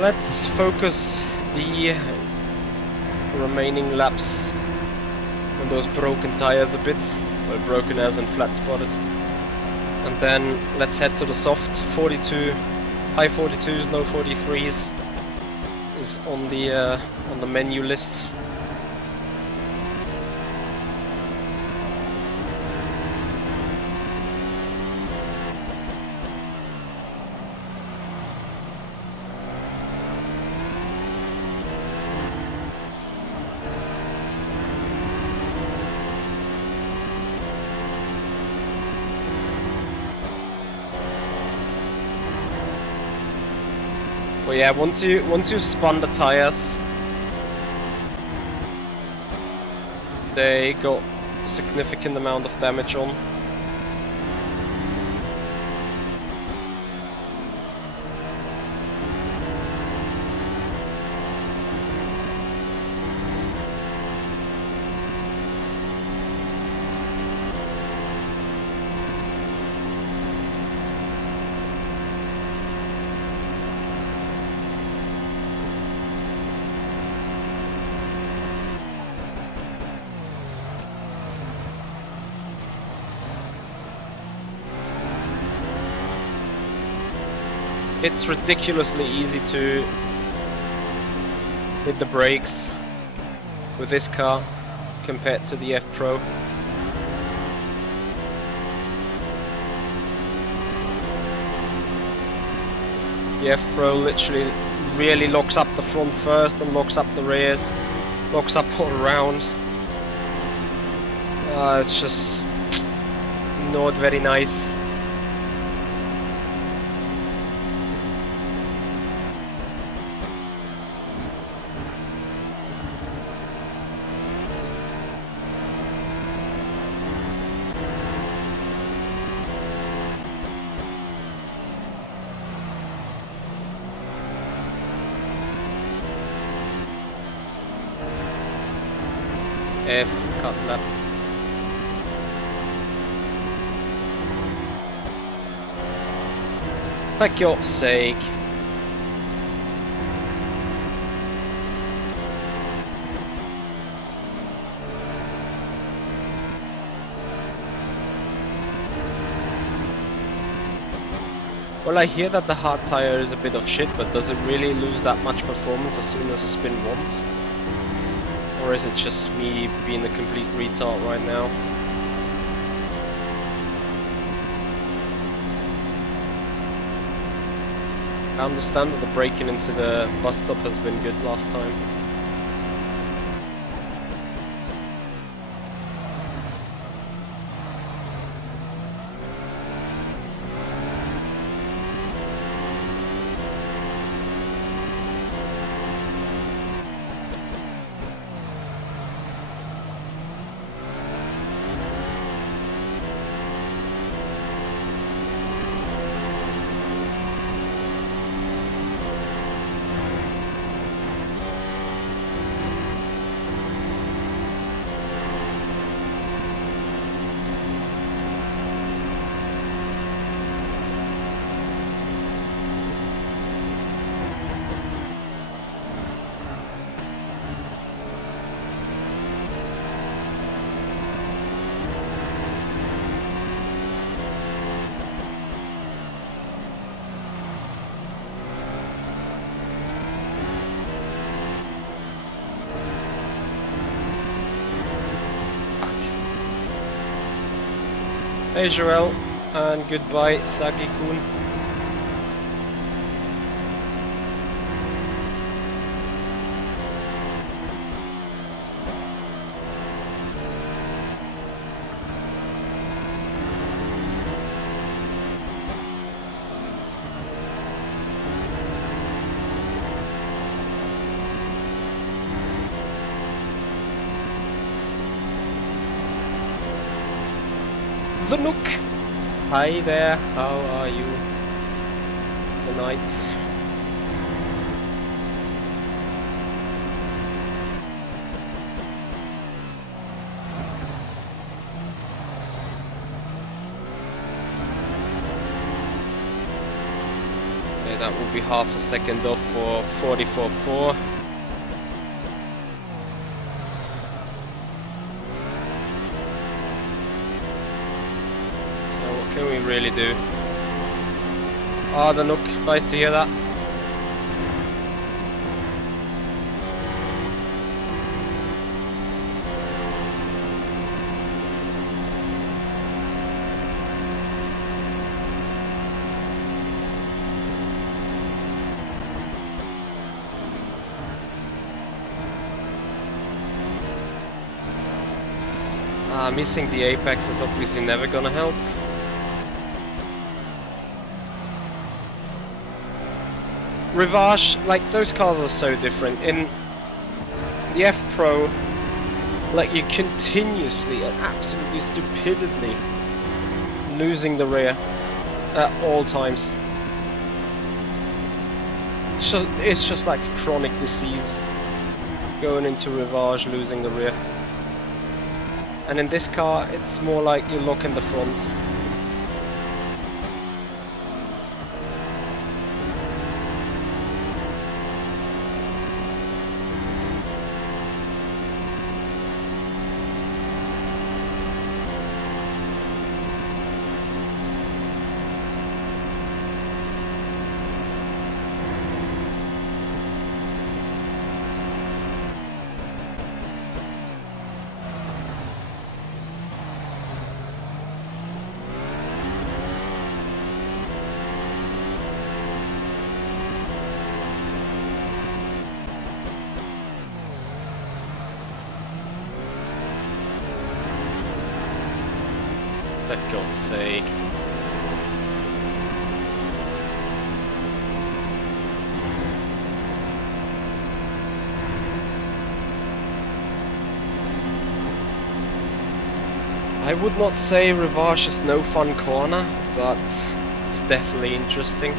Let's focus the remaining laps on those broken tires a bit. Well, broken as in flat spotted. And then let's head to the soft. 42, high 42s, low 43s is on the menu list. But yeah, once you spun the tires, they got a significant amount of damage on. It's ridiculously easy to hit the brakes with this car compared to the F Pro. The F Pro literally really locks up the front first and locks up the rears, locks up all around. It's just not very nice. F, cut lap. For God's sake. Well, I hear that the hard tire is a bit of shit, but does it really lose that much performance as soon as you spin once? Or is it just me being a complete retard right now? I understand that the braking into the bus stop has been good last time. Hey Joel, and goodbye Sagi-kun. the Nook. Hi there, how are you tonight? Okay, that will be half a second off for 44.4. What can we really do? Ah, the Nook, nice to hear that. Missing the apex is obviously never gonna help. Rivage, like, those cars are so different. In the F Pro, like, you're continuously and absolutely stupidly losing the rear at all times. It's just like a chronic disease going into Rivage, losing the rear. And in this car, it's more like you lock in the front. For God's sake. I would not say Rivage is no fun corner, but it's definitely interesting.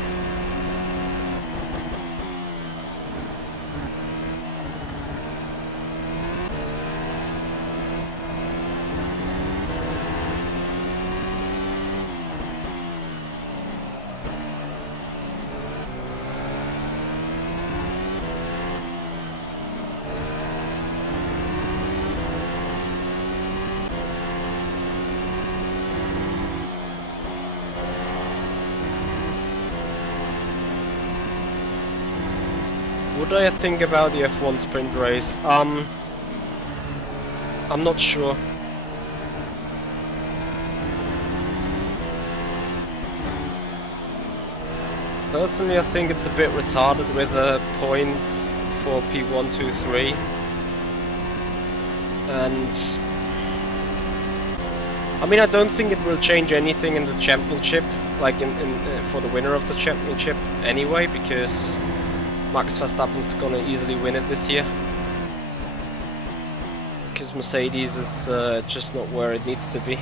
What do I think about the F1 sprint race? I'm not sure. Personally, I think it's a bit retarded with the points for P1, 2, 3. And I mean, I don't think it will change anything in the championship, like for the winner of the championship anyway, because Max Verstappen's gonna easily win it this year. Because Mercedes is just not where it needs to be.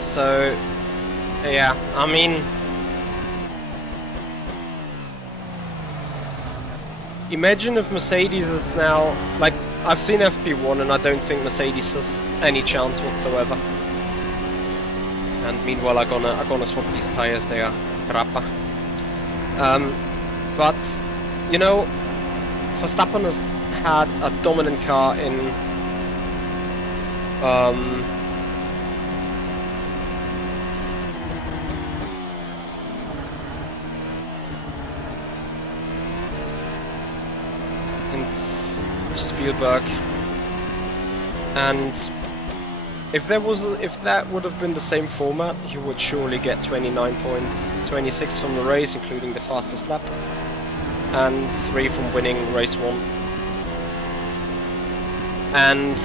So, yeah, I mean, imagine if Mercedes is now, like, I've seen FP1 and I don't think Mercedes has any chance whatsoever. And meanwhile, I'm gonna swap these tires. They are crapper. But you know, Verstappen has had a dominant car in Spielberg, and if that would have been the same format, he would surely get 29 points, 26 from the race, including the fastest lap, and 3 from winning race 1. And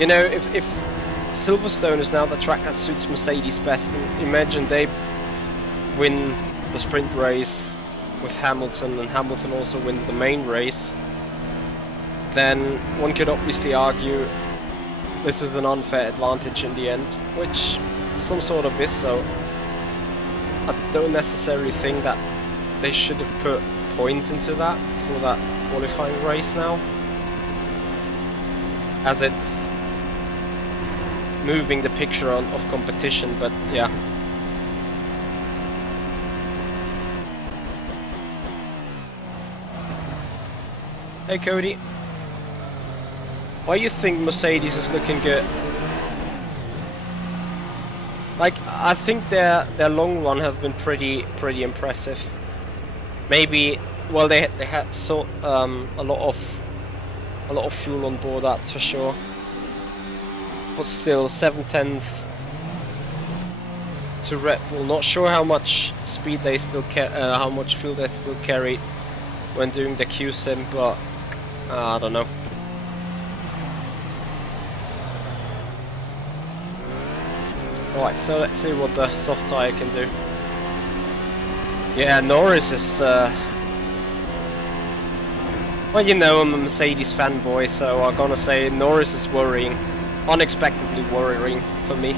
you know, if Silverstone is now the track that suits Mercedes best, and imagine they win the sprint race with Hamilton, and Hamilton also wins the main race, then one could obviously argue this is an unfair advantage in the end, which some sort of is. So I don't necessarily think that they should have put points into that for that qualifying race now, as it's moving the picture of competition. But yeah. Hey Cody, why do you think Mercedes is looking good? Like, I think their long run have been pretty impressive. Maybe, well, they had so a lot of fuel on board, that's for sure. But still, 7/10 to Red Bull. Not sure how much speed they still how much fuel they still carried when doing the Q-Sim, but I don't know. Alright, so let's see what the soft tyre can do. Yeah, Norris is... well, you know, I'm a Mercedes fanboy, so I'm gonna say Norris is worrying. Unexpectedly worrying for me.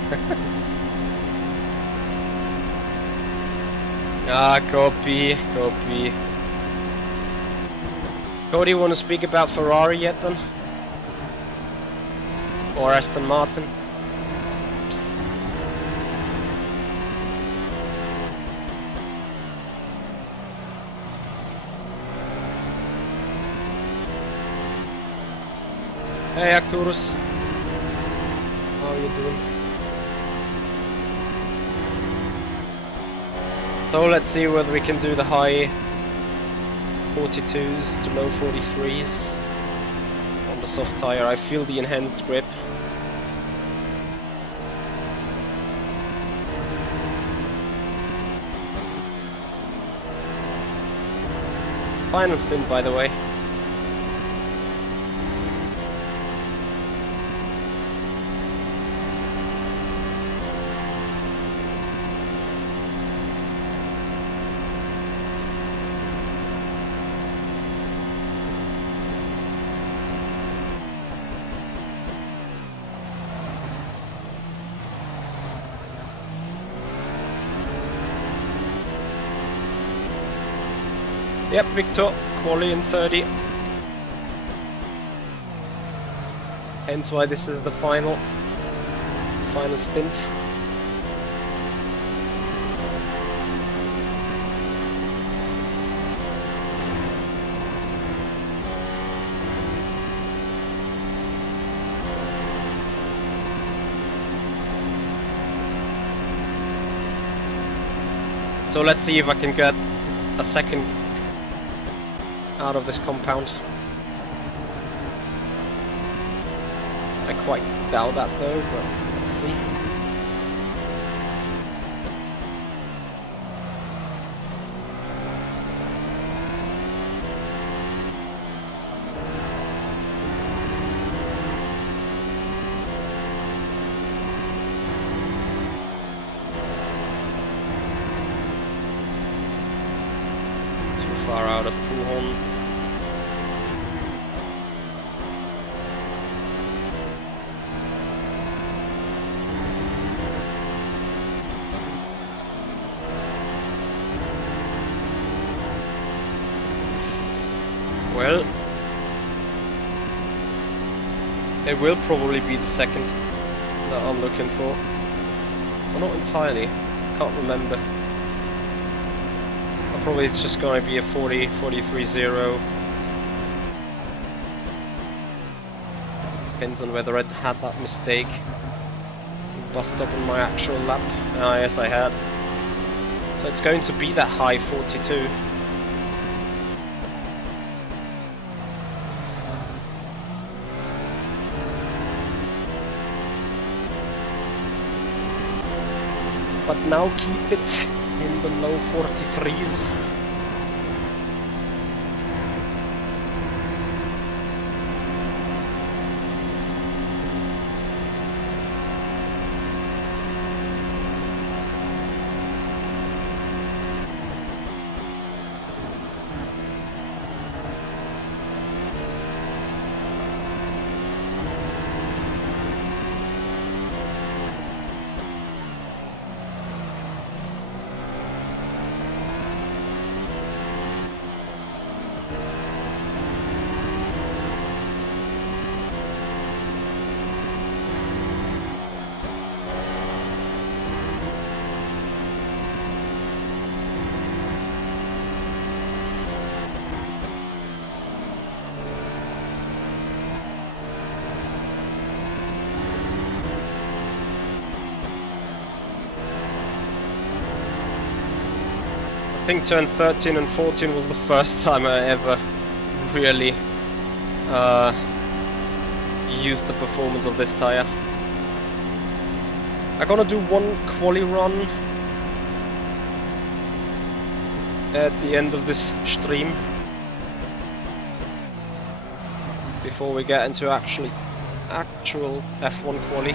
Copy. Cody, want to speak about Ferrari yet then? Or Aston Martin? Hey Arcturus, how are you doing? So let's see whether we can do the high 42s to low 43s on the soft tire. I feel the enhanced grip. Final stint, by the way. Yep, Victor, quali in 30. Hence why this is the final stint. So let's see if I can get a second out of this compound. I quite doubt that though, but let's see. Too far out of Fuhon. Well, it will probably be the second that I'm looking for. Well, not entirely, can't remember. Probably it's just going to be a 40, 43-0. Depends on whether I'd had that mistake. Bust up on my actual lap. Ah, yes I had. So it's going to be that high 42. But now keep it in the low 43s. think turn 13 and 14 was the first time I ever really used the performance of this tire. I'm gonna do one quali run at the end of this stream before we get into actual F1 quali.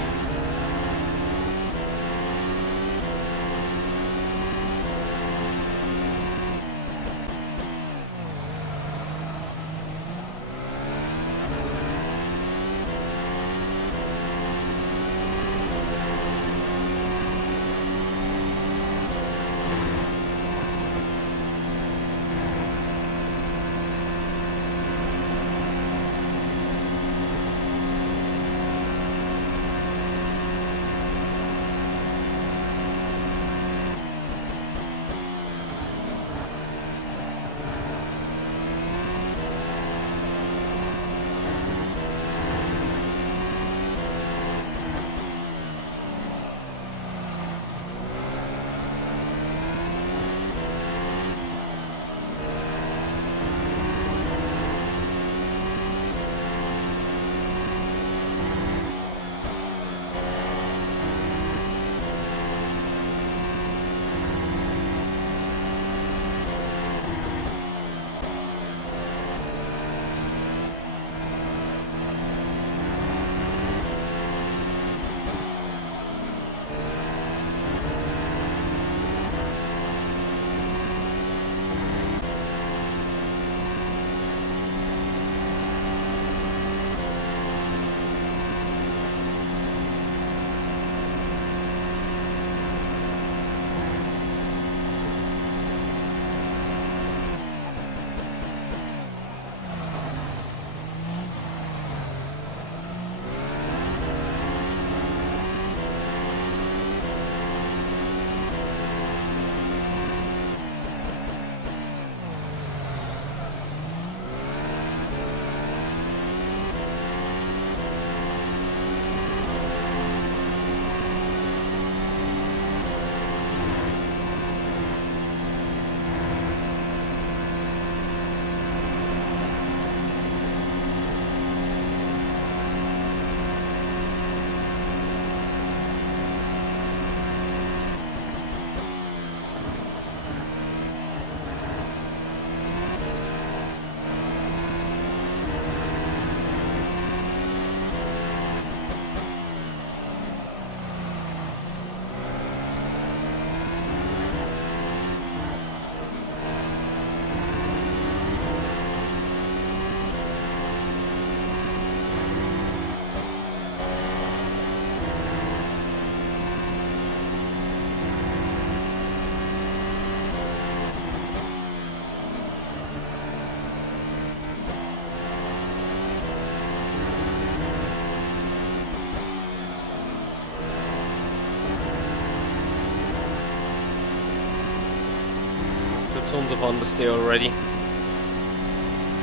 Tons of understeer already.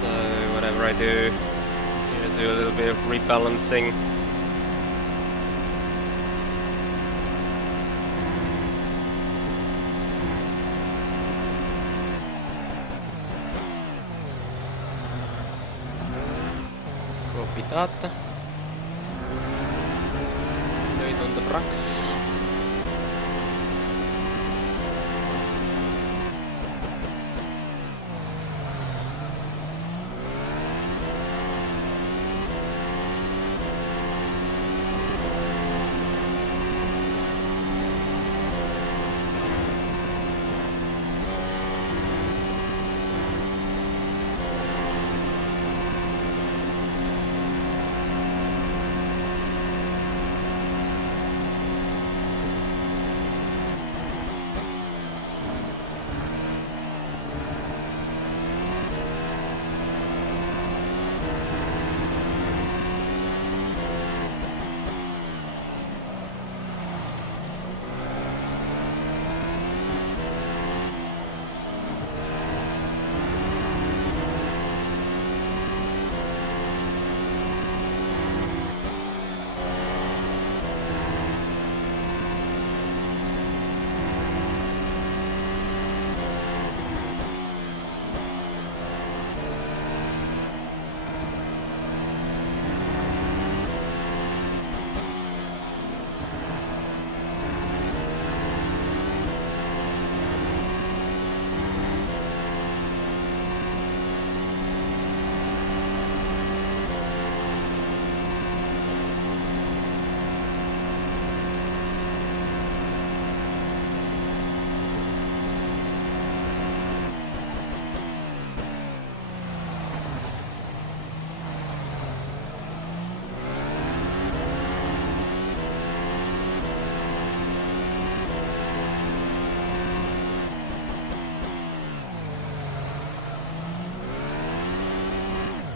So whatever I do, do a little bit of rebalancing. Copy that. Load on the brakes.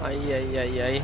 Ay, ay, ay, ay.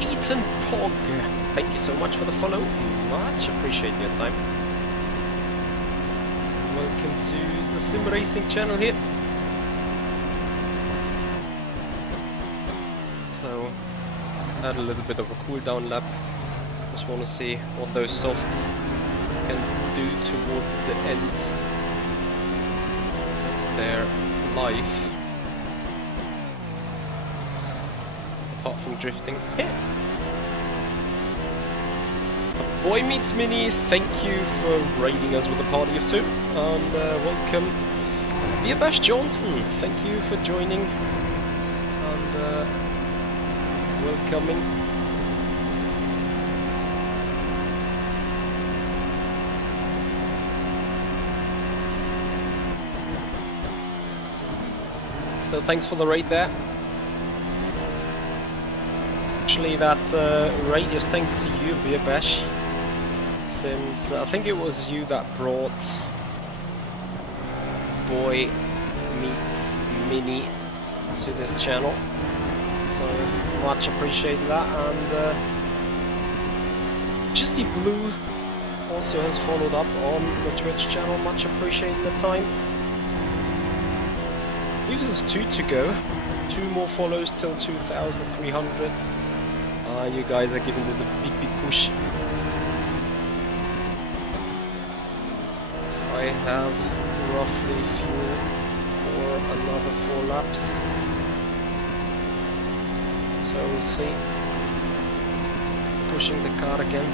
Eaton Pog, thank you so much for the follow, much appreciate your time. Welcome to the SimRacing channel here. So, add a little bit of a cooldown lap. Just want to see what those softs can do towards the end of their life. Apart from drifting. Boy Meets Mini, thank you for raiding us with a party of 2, and welcome. Bash Johnson, thank you for joining and welcoming. So thanks for the raid there. Actually, that raid is thanks to you, Bash. Since I think it was you that brought Boy Meets Mini to this channel, so much appreciate that. And Jizzy Blue also has followed up on the Twitch channel, much appreciating the time. Leaves us 2 to go, 2 more follows till 2,300. You guys are giving this a big push. I have roughly fuel for another 4 laps, so we'll see. Pushing the car again.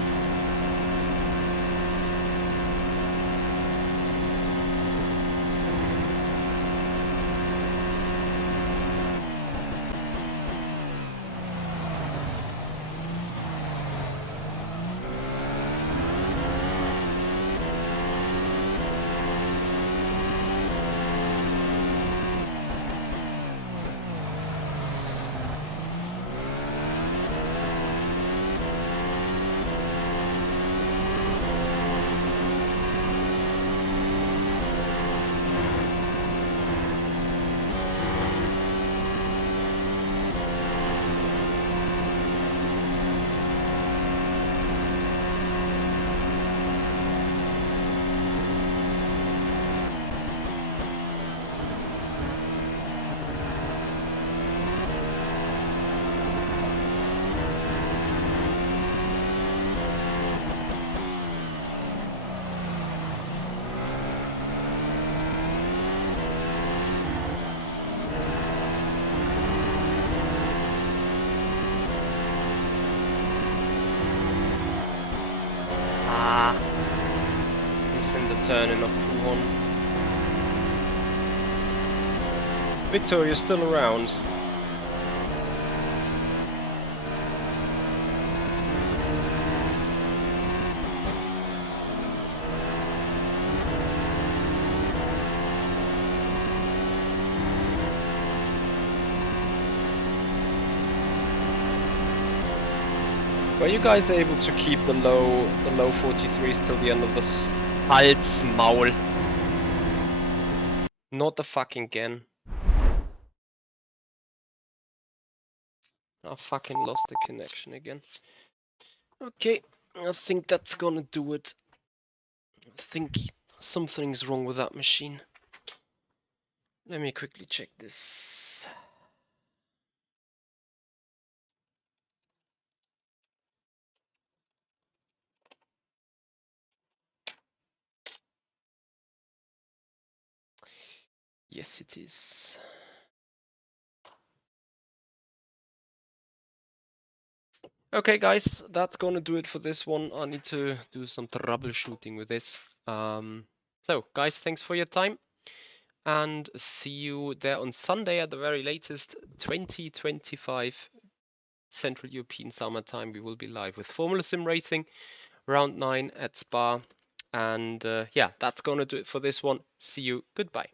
Turning off Puhon. Victor, you're still around. Were you guys able to keep the low 43s till the end of this? Halt's Maul. Not the fucking again. I fucking lost the connection again. Okay, I think that's gonna do it. I think something's wrong with that machine. Let me quickly check this. Yes, it is. Okay, guys, that's gonna do it for this one. I need to do some troubleshooting with this. So, guys, thanks for your time, and see you there on Sunday at the very latest, 2025 Central European Summertime. We will be live with Formula Sim Racing, round 9 at Spa. And yeah, that's gonna do it for this one. See you. Goodbye.